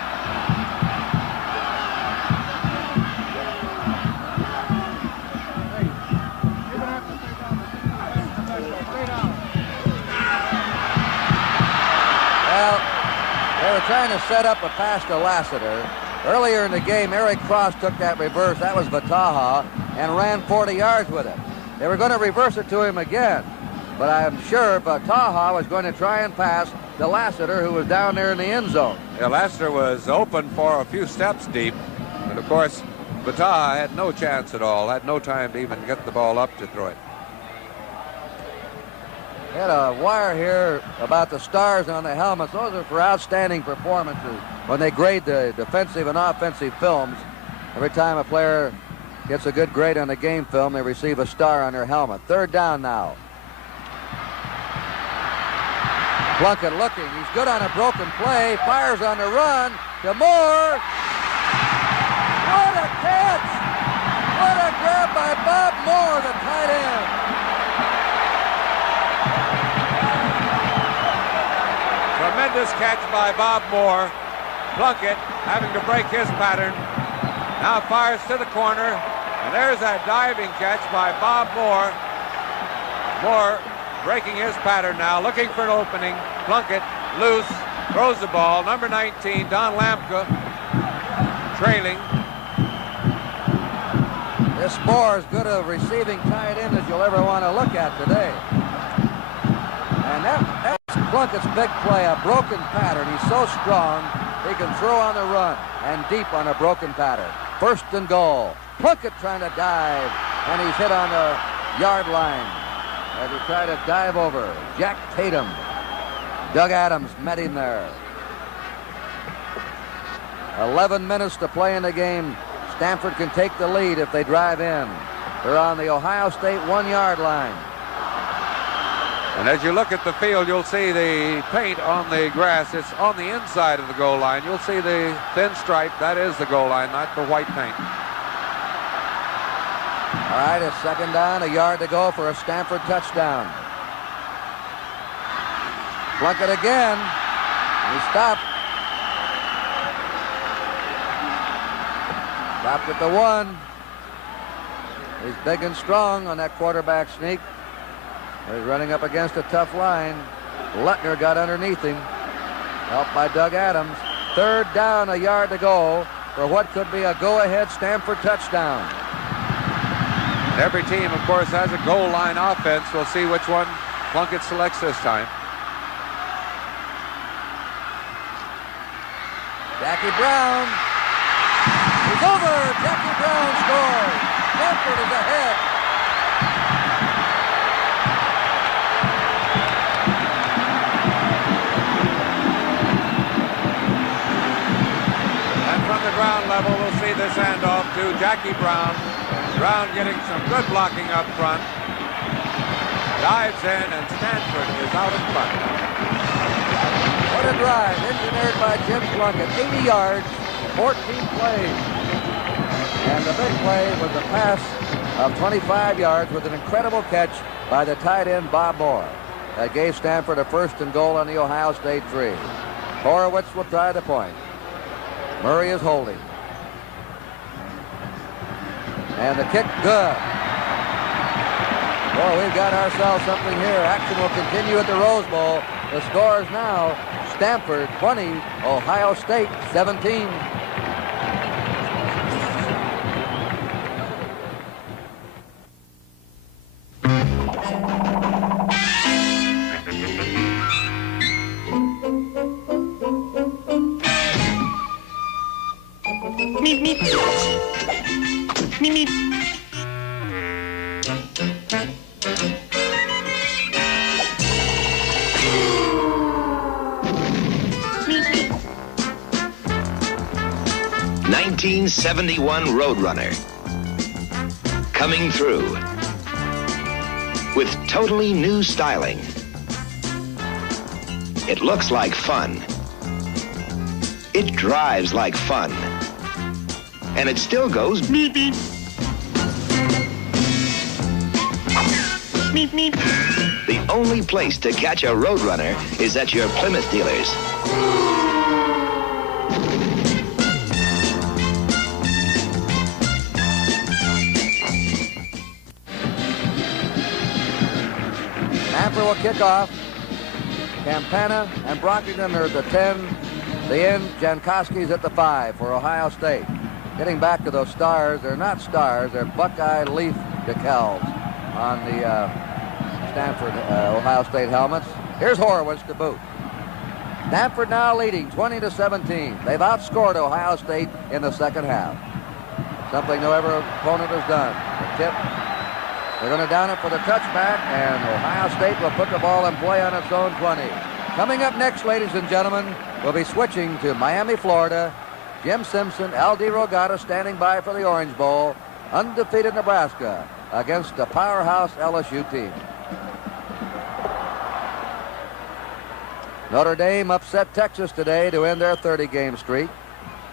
Well, they were trying to set up a pass to Lassiter. Earlier in the game, Eric Cross took that reverse. That was Vataha, and ran 40 yards with it. They were going to reverse it to him again, but I'm sure Vataha was going to try and pass to Lassiter, who was down there in the end zone. Yeah, Lassiter was open for a few steps deep, and of course, Vataha had no chance at all, had no time to even get the ball up to throw it. They had a wire here about the stars on the helmets. Those are for outstanding performances. When they grade the defensive and offensive films, every time a player gets a good grade on the game film, they receive a star on their helmet. Third down now. Plunkett looking. He's good on a broken play. Fires on the run to Moore. What a catch! What a grab by Bob Moore, the tight end. Tremendous catch by Bob Moore. Plunkett having to break his pattern. Now fires to the corner. And there's that diving catch by Bob Moore. Moore breaking his pattern now, looking for an opening. Plunkett loose, throws the ball. Number 19, Don Lampka, trailing. This Moore is good a receiving tight end as you'll ever want to look at today. And that's Plunkett's big play, a broken pattern. He's so strong, he can throw on the run and deep on a broken pattern. First and goal. Plunkett trying to dive, and he's hit on the yard line as he tried to dive over. Jack Tatum. Doug Adams met him there. 11 minutes to play in the game. Stanford can take the lead if they drive in. They're on the Ohio State 1-yard line. And as you look at the field, you'll see the paint on the grass. It's on the inside of the goal line. You'll see the thin stripe. That is the goal line, not the white paint. All right, it's second down, a yard to go for a Stanford touchdown. Plunkett again. He stopped. Stopped at the 1. He's big and strong on that quarterback sneak. He's running up against a tough line. Lutner got underneath him. Helped by Doug Adams. 3rd down, a yard to go for what could be a go-ahead Stanford touchdown. Every team, of course, has a goal line offense. We'll see which one Plunkett selects this time. Jackie Brown. He's over. Jackie Brown scores. Stanford is ahead. And from the ground level, we'll see this handoff to Jackie Brown. Brown getting some good blocking up front. Dives in, and Stanford is out in front. What a drive, engineered by Jim Plunkett. 80 yards, 14 plays. And the big play was the pass of 25 yards with an incredible catch by the tight end Bob Moore. That gave Stanford a 1st and goal on the Ohio State 3. Horowitz will try the point. Murray is holding. And the kick, good. Boy, we've got ourselves something here. Action will continue at the Rose Bowl. The score is now Stanford 20, Ohio State 17. Meep, meep. Meep, meep. 1971 Roadrunner. Coming through with totally new styling. It looks like fun. It drives like fun. And it still goes beep, beep. Beep, beep. The only place to catch a Roadrunner is at your Plymouth dealers. Stanford will kick off. Campana and Brockington are at the 10. The end, Jankowski's at the 5 for Ohio State. Getting back to those stars, they're not stars, they're Buckeye leaf decals on the Stanford Ohio State helmets. Here's Horowitz to boot. Stanford now leading 20-17. They've outscored Ohio State in the second half. Something no other opponent has done. The tip. They're going to down it for the touchback, and Ohio State will put the ball in play on its own 20. Coming up next, ladies and gentlemen, we'll be switching to Miami, Florida. Jim Simpson, L.D. Rogata standing by for the Orange Bowl. Undefeated Nebraska against the powerhouse LSU team. Notre Dame upset Texas today to end their 30-game streak.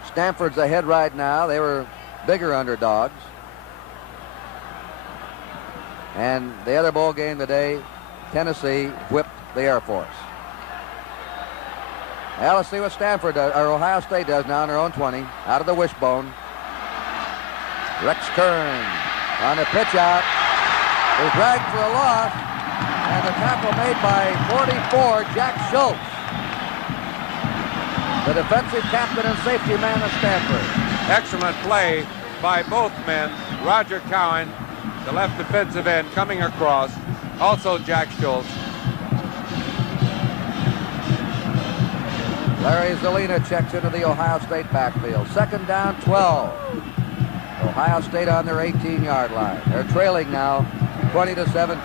Stanford's ahead right now. They were bigger underdogs. And the other bowl game today, Tennessee whipped the Air Force. Now let's see what Stanford does, or Ohio State does now on their own 20. Out of the wishbone. Rex Kern on the pitch out. Is dragged for a loss. And the tackle made by 44, Jack Schultz. The defensive captain and safety man of Stanford. Excellent play by both men. Roger Cowan, the left defensive end, coming across. Also Jack Schultz. Larry Zelina checks into the Ohio State backfield. 2nd down, 12. Ohio State on their 18-yard line. They're trailing now 20-17.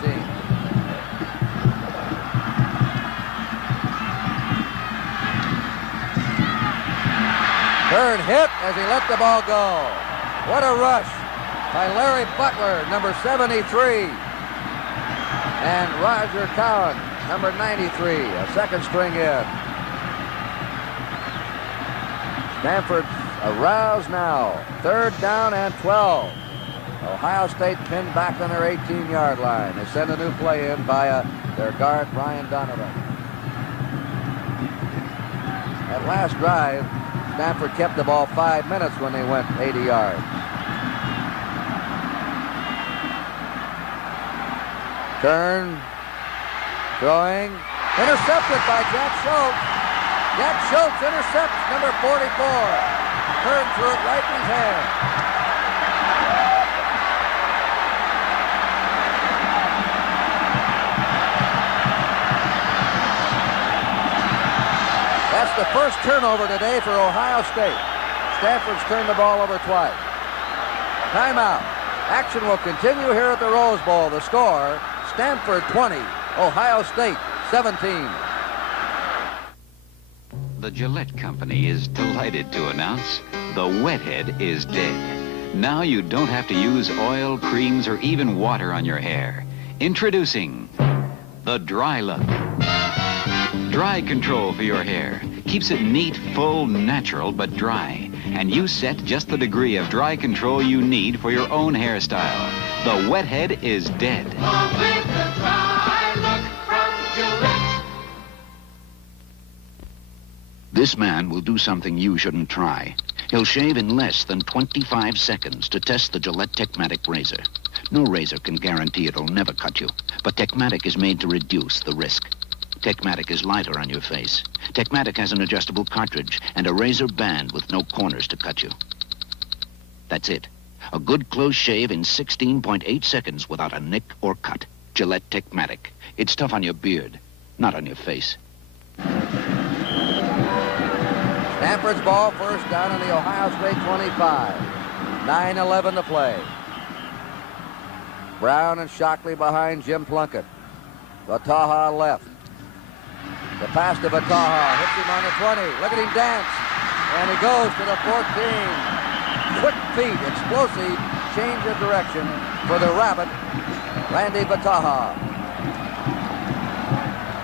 Kern hit as he let the ball go. What a rush by Larry Butler, number 73. And Roger Cowan, number 93, a second string in. Stanford aroused now. 3rd down and 12. Ohio State pinned back on their 18-yard line. They send a new play in via their guard, Brian Donovan. That last drive, Stanford kept the ball 5 minutes when they went 80 yards. Turn, throwing, intercepted by Jack Schultz. Jack Schultz intercepts number 44. Turn threw it right in his hand. That's the first turnover today for Ohio State. Stanford's turned the ball over twice. Timeout. Action will continue here at the Rose Bowl. The score, Stanford 20, Ohio State 17. The Gillette Company is delighted to announce the Wethead is dead. Now you don't have to use oil, creams, or even water on your hair. Introducing the Dry Look. Dry control for your hair. Keeps it neat, full, natural, but dry. And you set just the degree of dry control you need for your own hairstyle. The Wethead is dead. With the Dry Look from Gillette. This man will do something you shouldn't try. He'll shave in less than 25 seconds to test the Gillette Techmatic razor. No razor can guarantee it'll never cut you, but Techmatic is made to reduce the risk. Techmatic is lighter on your face. Techmatic has an adjustable cartridge and a razor band with no corners to cut you. That's it. A good close shave in 16.8 seconds without a nick or cut. Gillette Techmatic. It's tough on your beard, not on your face. Stanford's ball, first down on the Ohio State 25. 9:11 to play. Brown and Shockley behind Jim Plunkett. Vataha left. The pass to Vataha, hits him on the 20. Look at him dance. And he goes to the 14. Quick feet, explosive, change of direction for the Rabbit, Randy Vataha.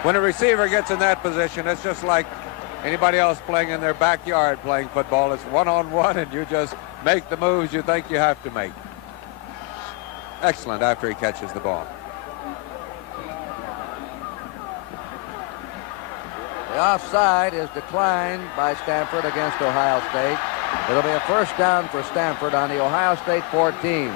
When a receiver gets in that position, it's just like anybody else playing in their backyard playing football. It's one-on-one, and you just make the moves you think you have to make. Excellent after he catches the ball. The offside is declined by Stanford against Ohio State. It'll be a first down for Stanford on the Ohio State 14.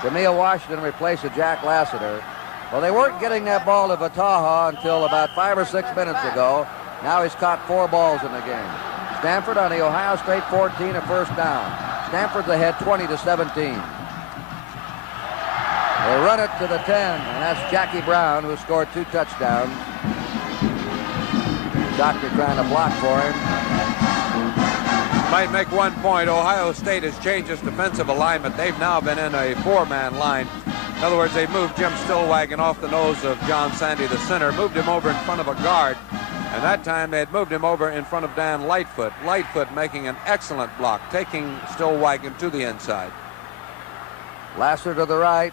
Jameel Washington replaced Jack Lassiter. Well, they weren't getting that ball to Vataha until about 5 or 6 minutes ago. Now he's caught 4 balls in the game. Stanford on the Ohio State 14, a first down. Stanford's ahead 20-17. They run it to the 10, and that's Jackie Brown, who scored 2 touchdowns. Doctor trying to block for him. Might make one point. Ohio State has changed its defensive alignment. They've now been in a 4-man line. In other words, they moved Jim Stillwagon off the nose of John Sandy, the center, moved him over in front of a guard. And that time they had moved him over in front of Dan Lightfoot. Lightfoot making an excellent block, taking Stillwagon to the inside. Lasser to the right.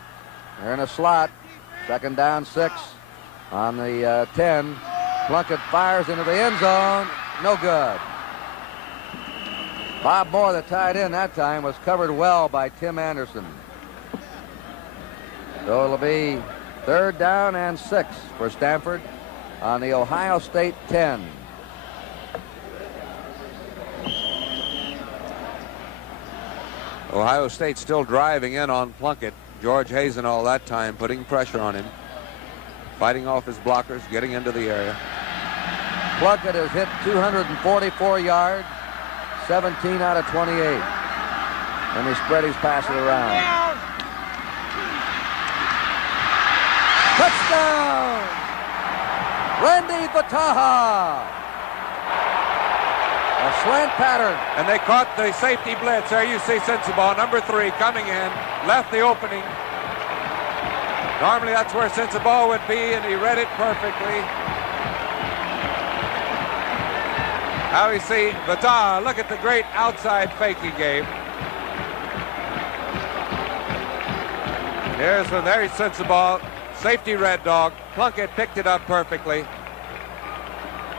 They're in a slot. Second down, 6 on the 10. Plunkett fires into the end zone. No good. Bob Moore, the tight end that time, was covered well by Tim Anderson. So it'll be 3rd down and 6 for Stanford on the Ohio State 10. Ohio State still driving in on Plunkett. George Hazen all that time putting pressure on him. Fighting off his blockers, getting into the area. Plunkett has hit 244 yards, 17 out of 28. And he spread his passes around. Touchdown! Randy Vataha. A slant pattern. And they caught the safety blitz. There you see Sensabaugh, number 3, coming in, left the opening. Normally that's where Sensabaugh would be, and he read it perfectly. Now we see Vataha. Look at the great outside fake he gave. There's Sensabaugh. Safety red dog. Plunkett picked it up perfectly.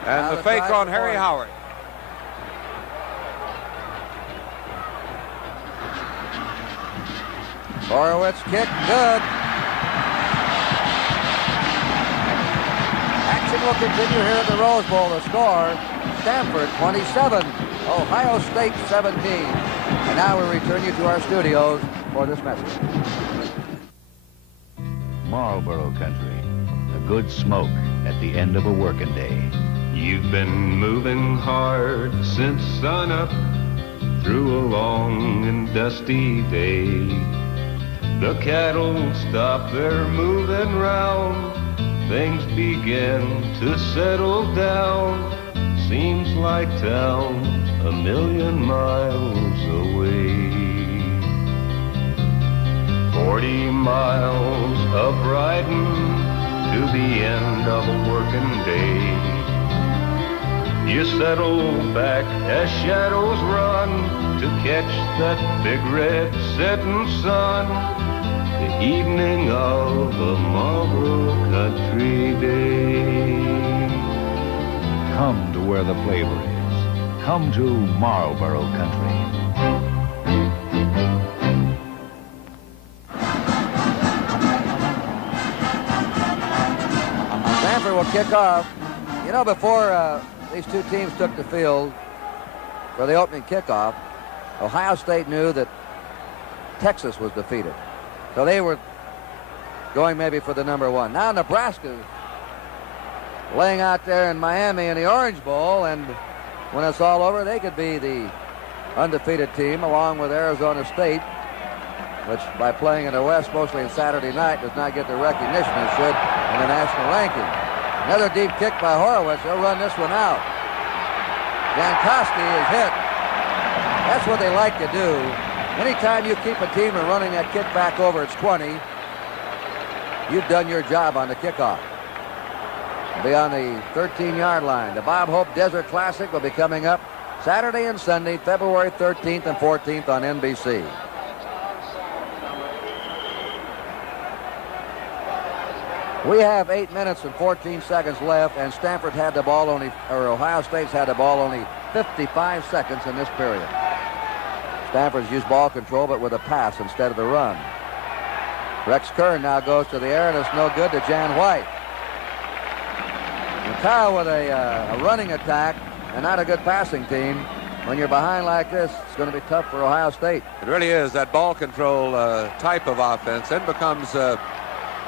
And the fake on Harry Howard. Horowitz kick, good. Action game will continue here at the Rose Bowl. The score, Stanford 27, Ohio State 17. And now we return you to our studios for this message. Marlboro country, a good smoke at the end of a working day. You've been moving hard since sunup through a long and dusty day. The cattle stop their moving round, things begin to settle down. Seems like town a million miles away. 40 miles of riding to the end of a working day. You settle back as shadows run to catch that big red setting sun. The evening of a Marlboro country day. Come to where the flavor is. Come to Marlboro country. Stanford will kick off. You know, before these two teams took the field for the opening kickoff, Ohio State knew that Texas was defeated. So they were going maybe for the number one. Now Nebraska's laying out there in Miami in the Orange Bowl, and when it's all over, they could be the undefeated team along with Arizona State, which by playing in the West mostly on Saturday night does not get the recognition it should in the national ranking. Another deep kick by Horowitz. He'll run this one out. Jankowski is hit. That's what they like to do. Anytime you keep a team from running that kick back over its 20, you've done your job on the kickoff. It'll be on the 13-yard line. The Bob Hope Desert Classic will be coming up Saturday and Sunday, February 13th and 14th on NBC. We have 8 minutes and 14 seconds left, and Stanford had the ball Ohio State's had the ball only 55 seconds in this period. Stanford's used ball control, but with a pass instead of the run. Rex Kern now goes to the air, and it's no good to Jan White. And Kyle with a running attack and not a good passing team. When you're behind like this, it's going to be tough for Ohio State. It really is. That ball control type of offense then becomes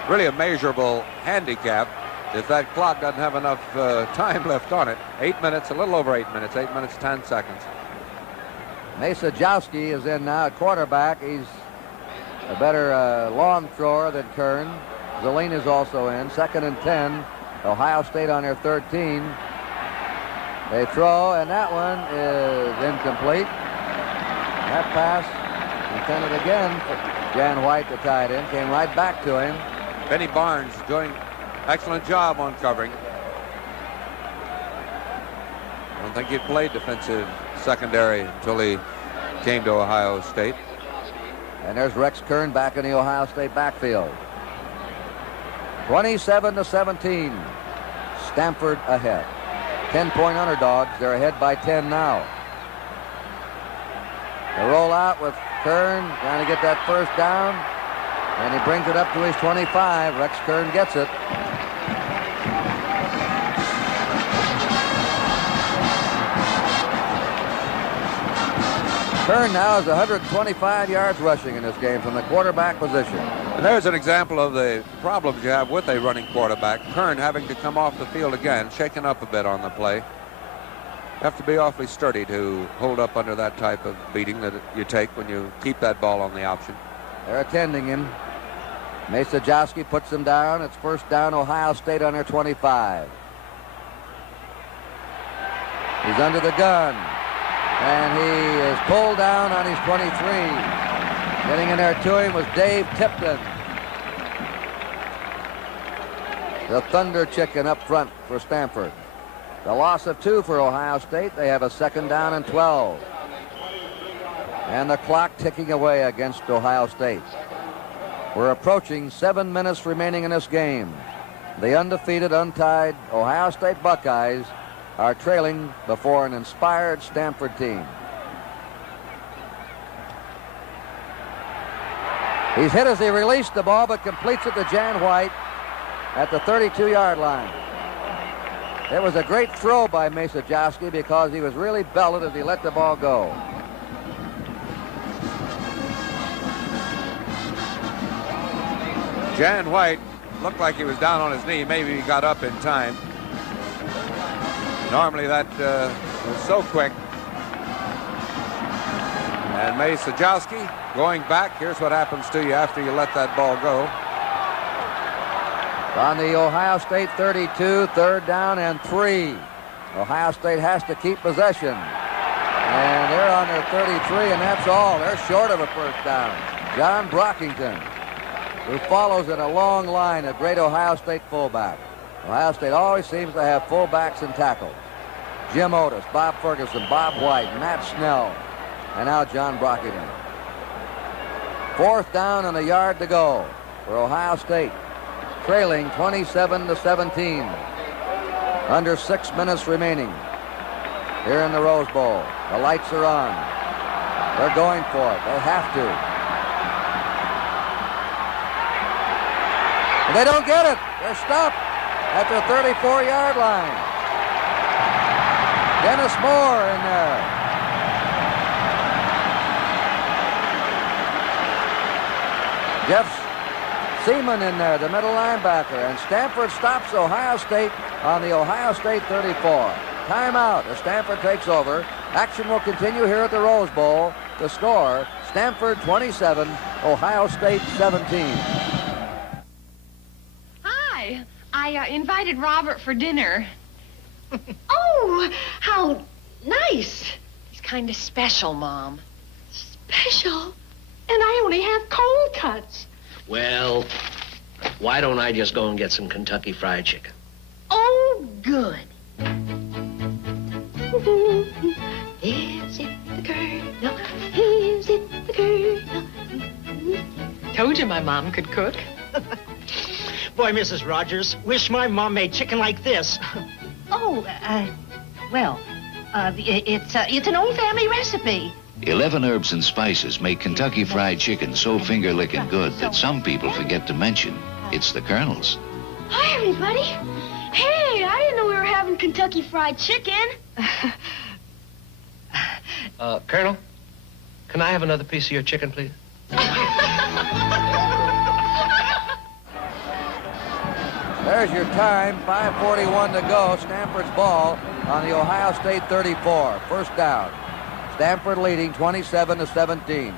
really a measurable handicap if that clock doesn't have enough time left on it. 8 minutes, a little over 8 minutes, 8 minutes, 10 seconds. Masajowski is in now at quarterback. He's a better long thrower than Kern. Zellin is also in. 2nd and 10. Ohio State on their 13. They throw, and that one is incomplete. That pass intended again for Jan White, the tight end, came right back to him. Benny Barnes doing excellent job on covering. I don't think he'd played defensive secondary until he came to Ohio State. And there's Rex Kern back in the Ohio State backfield. 27-17. Stanford ahead. 10-point underdogs. They're ahead by 10 now. They roll out with Kern trying to get that first down. And he brings it up to his 25. Rex Kern gets it. Kern now has 125 yards rushing in this game from the quarterback position. And there's an example of the problems you have with a running quarterback. Kern having to come off the field again, shaken up a bit on the play. You have to be awfully sturdy to hold up under that type of beating that you take when you keep that ball on the option. They're attending him. Masajowski puts them down. It's first down, Ohio State on their 25. He's under the gun. And he is pulled down on his 23. Getting in there to him was Dave Tipton. The Thunder Chicken up front for Stanford. The loss of 2 for Ohio State. They have a 2nd down and 12. And the clock ticking away against Ohio State. We're approaching 7 minutes remaining in this game. The undefeated, untied Ohio State Buckeyes are trailing before an inspired Stanford team. He's hit as he released the ball, but completes it to Jan White at the 32-yard line. It was a great throw by Masajowski because he was really belted as he let the ball go. Jan White looked like he was down on his knee. Maybe he got up in time. Normally that was so quick. And Masajowski going back. Here's what happens to you after you let that ball go. On the Ohio State 32, 3rd down and 3. Ohio State has to keep possession. And they're on their 33, and that's all. They're short of a first down. John Brockington, who follows in a long line of great Ohio State fullback. Ohio State always seems to have fullbacks and tackles. Jim Otis, Bob Ferguson, Bob White, Matt Snell, and now John Brockington. 4th down and a yard to go for Ohio State, trailing 27-17. Under 6 minutes remaining here in the Rose Bowl. The lights are on. They're going for it. They have to. And they don't get it. They're stopped at the 34-yard line. Dennis Moore in there. Jeff Seaman in there, the middle linebacker. And Stanford stops Ohio State on the Ohio State 34. Timeout as Stanford takes over. Action will continue here at the Rose Bowl. The score, Stanford 27, Ohio State 17. Hi, I invited Robert for dinner. Oh, how nice. He's kind of special, Mom. Special? And I only have cold cuts. Well, why don't I just go and get some Kentucky Fried Chicken? Oh, good. Is it the Colonel? Is it the Colonel? Told you my mom could cook. Boy, Mrs. Rogers, wish my mom made chicken like this. Oh, it's an old family recipe. 11 herbs and spices make Kentucky Fried Chicken so finger-licking good that some people forget to mention it's the Colonel's. Hi, everybody. Hey, I didn't know we were having Kentucky Fried Chicken. Colonel, can I have another piece of your chicken, please? There's your time, 5:41 to go. Stanford's ball on the Ohio State 34. First down. Stanford leading 27-17.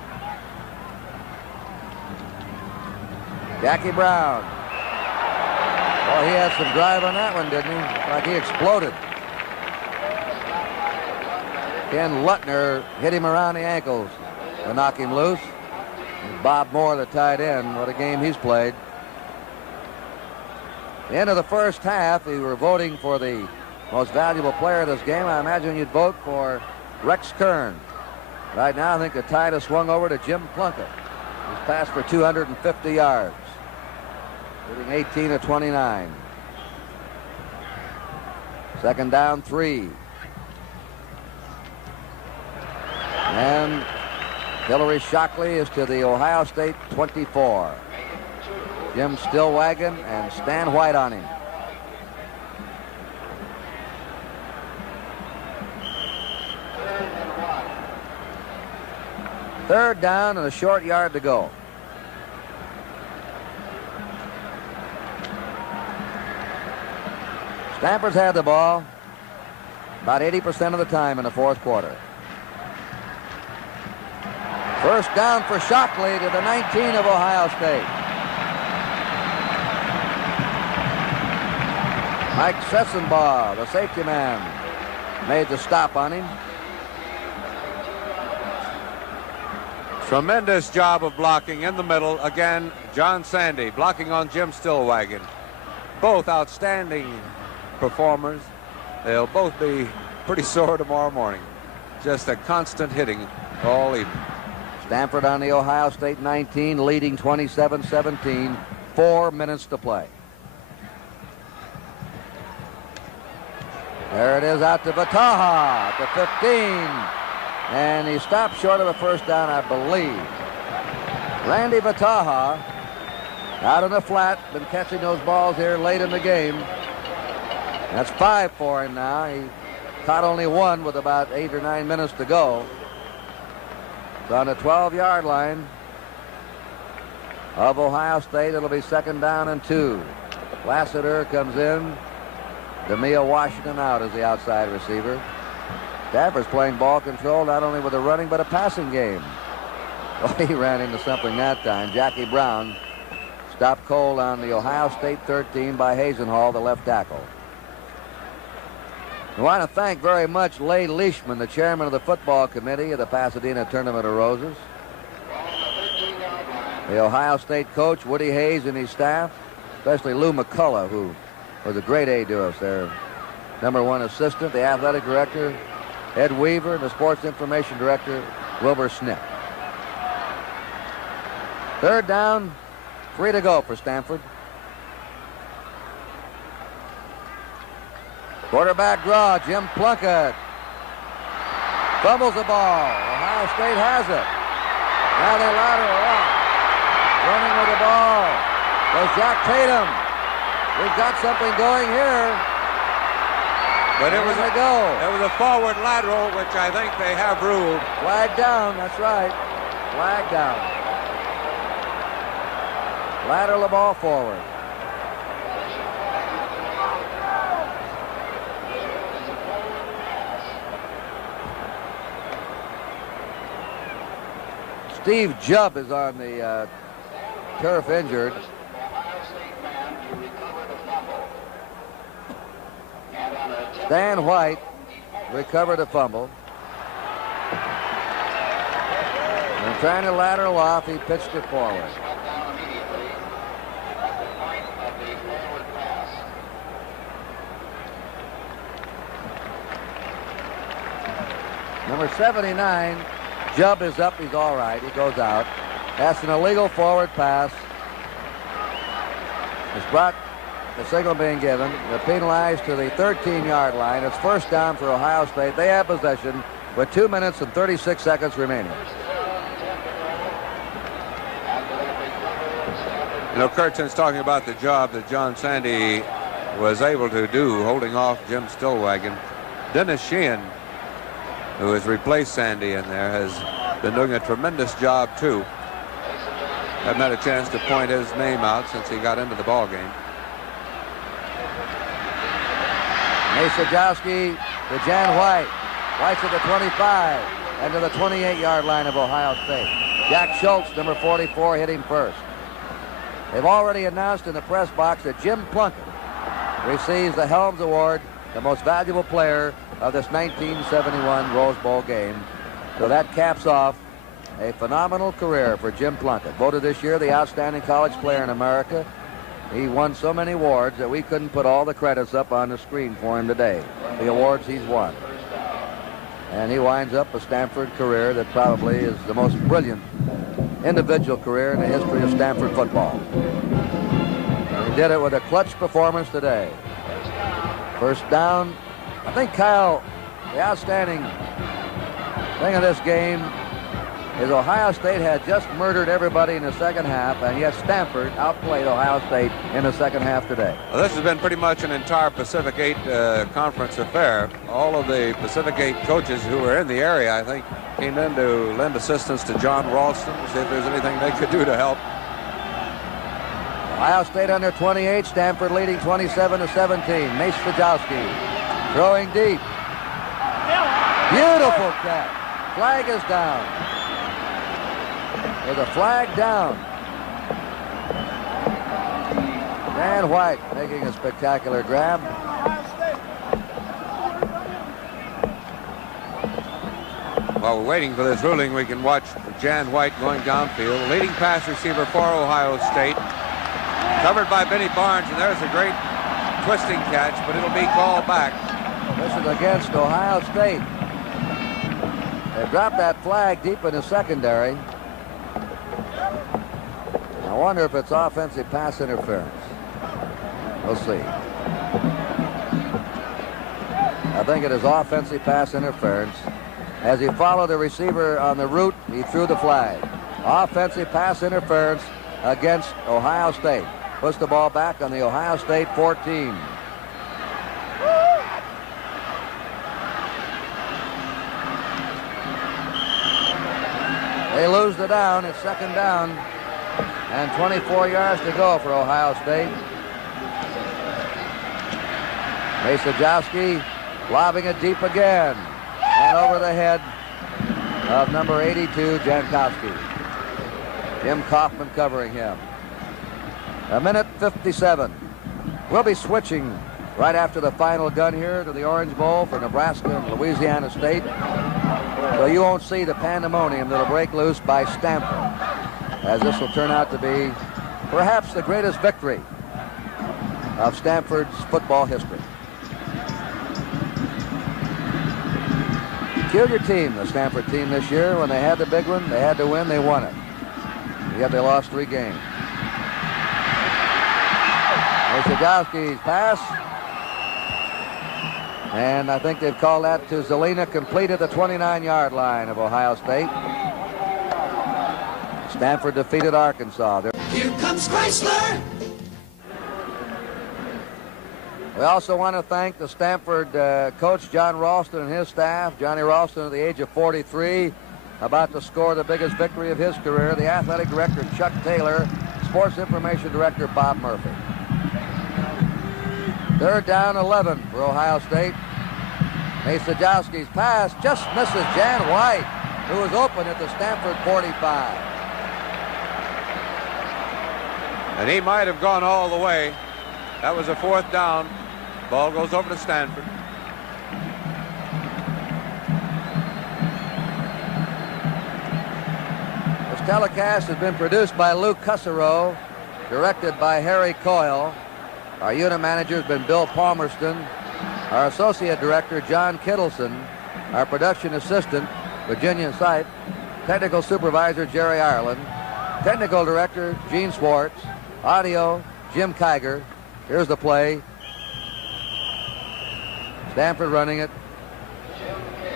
Jackie Brown. Well, he had some drive on that one, didn't he? Like he exploded. Ken Lutner hit him around the ankles to knock him loose. And Bob Moore, the tight end, what a game he's played. The end of the first half, we were voting for the most valuable player of this game. I imagine you'd vote for Rex Kern. Right now, I think the tide has swung over to Jim Plunkett. He's passed for 250 yards, hitting 18 of 29. Second down, 3. And Hillary Shockley is to the Ohio State 24. Jim Stillwagon and Stan White on him. Third down and a short yard to go. Stanford's had the ball about 80% of the time in the fourth quarter. First down for Shockley to the 19 of Ohio State. Mike Sessenbaugh, the safety man, made the stop on him. Tremendous job of blocking in the middle. Again, John Sandy blocking on Jim Stillwagon. Both outstanding performers. They'll both be pretty sore tomorrow morning. Just a constant hitting all evening. Stanford on the Ohio State 19, leading 27-17. 4 minutes to play. There it is out to Vataha at the 15. And he stopped short of a first down, I believe. Randy Vataha out in the flat, been catching those balls here late in the game. That's 5 for him now. He caught only one with about 8 or 9 minutes to go. It's on the 12-yard line of Ohio State. It'll be 2nd down and 2. Lassiter comes in. DeMille Washington out as the outside receiver. Stafford's playing ball control not only with a running but a passing game. Oh, he ran into something that time. Jackie Brown stopped cold on the Ohio State 13 by Hazenhall, the left tackle. I want to thank very much Leigh Leishman, the chairman of the football committee of the Pasadena Tournament of Roses. The Ohio State coach, Woody Hayes, and his staff, especially Lou McCullough, who was a great aide to us there. #1 assistant, the athletic director, Ed Weaver, and the sports information director, Wilbur Snip. 3rd down, 3 to go for Stanford. Quarterback draw, Jim Plunkett. Fumbles the ball. Ohio State has it. Now they lateral off. Running with the ball. Goes Jack Tatum. We've got something going here. But it was a forward lateral, which I think they have ruled. Flag down, that's right. Flag down. Lateral the ball forward. Steve Jubb is on the turf injured. Stan White recovered a fumble. And trying to lateral off, he pitched it forward. Number 79, Jubb is up. He's all right. He goes out. That's an illegal forward pass. It's brought, the signal being given. They're penalized to the 13-yard line. It's 1st down for Ohio State. They have possession with 2 minutes and 36 seconds remaining. You know, Kurtzon's talking about the job that John Sandy was able to do holding off Jim Stillwagon. Dennis Sheehan, who has replaced Sandy in there, has been doing a tremendous job too. Haven't had a chance to point his name out since he got into the ball game. Masajowski to Jan White. White's at the 25 and to the 28-yard line of Ohio State. Jack Schultz, number 44, hit him first. They've already announced in the press box that Jim Plunkett receives the Helms Award, the most valuable player of this 1971 Rose Bowl game. So that caps off a phenomenal career for Jim Plunkett. Voted this year the outstanding college player in America. He won so many awards that we couldn't put all the credits up on the screen for him today, the awards he's won. And he winds up a Stanford career that probably is the most brilliant individual career in the history of Stanford football. And he did it with a clutch performance today. 1st down. I think, Kyle, the outstanding thing of this game is Ohio State had just murdered everybody in the second half, and yet Stanford outplayed Ohio State in the second half today. Well, this has been pretty much an entire Pacific 8 conference affair. All of the Pacific 8 coaches who were in the area, I think, came in to lend assistance to John Ralston, see if there's anything they could do to help. Ohio State under 28, Stanford leading 27-17. Mace Fajowski throwing deep. Beautiful catch. Flag is down. With a flag down. Dan White making a spectacular grab. While we're waiting for this ruling, we can watch Jan White going downfield. Leading pass receiver for Ohio State. Covered by Benny Barnes, and there's a great twisting catch, but it'll be called back. This is against Ohio State. They dropped that flag deep in the secondary. I wonder if it's offensive pass interference. We'll see. I think it is offensive pass interference. As he followed the receiver on the route, he threw the flag. Offensive pass interference against Ohio State. Puts the ball back on the Ohio State 14. They lose the down. It's second down. And 24 yards to go for Ohio State. Masajowski lobbing it deep again. And over the head of number 82, Jankowski. Jim Kaufman covering him. 1:57. We'll be switching right after the final gun here to the Orange Bowl for Nebraska and Louisiana State. So you won't see the pandemonium that'll break loose by Stanford, as this will turn out to be perhaps the greatest victory of Stanford's football history. Peculiar team, the Stanford team this year. When they had the big one, they had to win, they won it. Yet they lost 3 games. Masajowski's pass. And I think they've called that to Zelina, complete at the 29-yard line of Ohio State. Stanford defeated Arkansas. Here comes Chrysler. We also want to thank the Stanford coach, John Ralston, and his staff. Johnny Ralston, at the age of 43, about to score the biggest victory of his career. The athletic director, Chuck Taylor. Sports information director, Bob Murphy. Third down, 11 for Ohio State. Masajowski's pass just misses Jan White, who was open at the Stanford 45. And he might have gone all the way. That was a 4th down. Ball goes over to Stanford. This telecast has been produced by Lou Cusserow, directed by Harry Coyle. Our unit manager has been Bill Palmerston. Our associate director, John Kittleson. Our production assistant, Virginia Sipe. Technical supervisor, Jerry Ireland. Technical director, Gene Swartz. Audio, Jim Kiger. Here's the play. Stanford running it.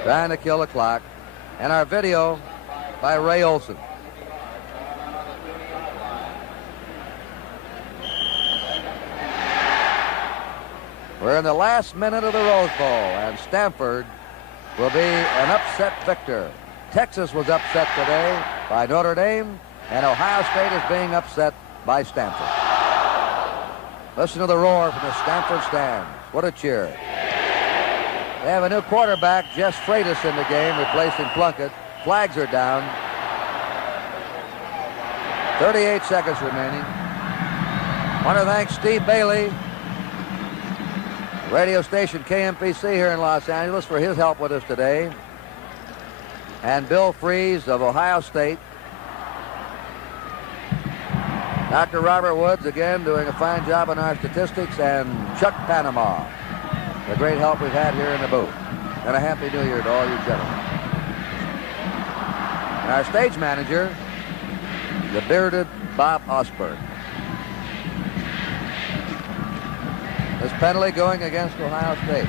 Trying to kill the clock. And our video by Ray Olson. We're in the last minute of the Rose Bowl, and Stanford will be an upset victor. Texas was upset today by Notre Dame, and Ohio State is being upset by Stanford. Listen to the roar from the Stanford stands. What a cheer. They have a new quarterback, Jess Freitas, in the game, replacing Plunkett. Flags are down. 38 seconds remaining. I want to thank Steve Bailey, radio station KMPC here in Los Angeles, for his help with us today. And Bill Freeze of Ohio State. Dr. Robert Woods, again, doing a fine job on our statistics. And Chuck Panama, the great help we've had here in the booth. And a Happy New Year to all you gentlemen. And our stage manager, the bearded Bob Osborne. This penalty going against Ohio State.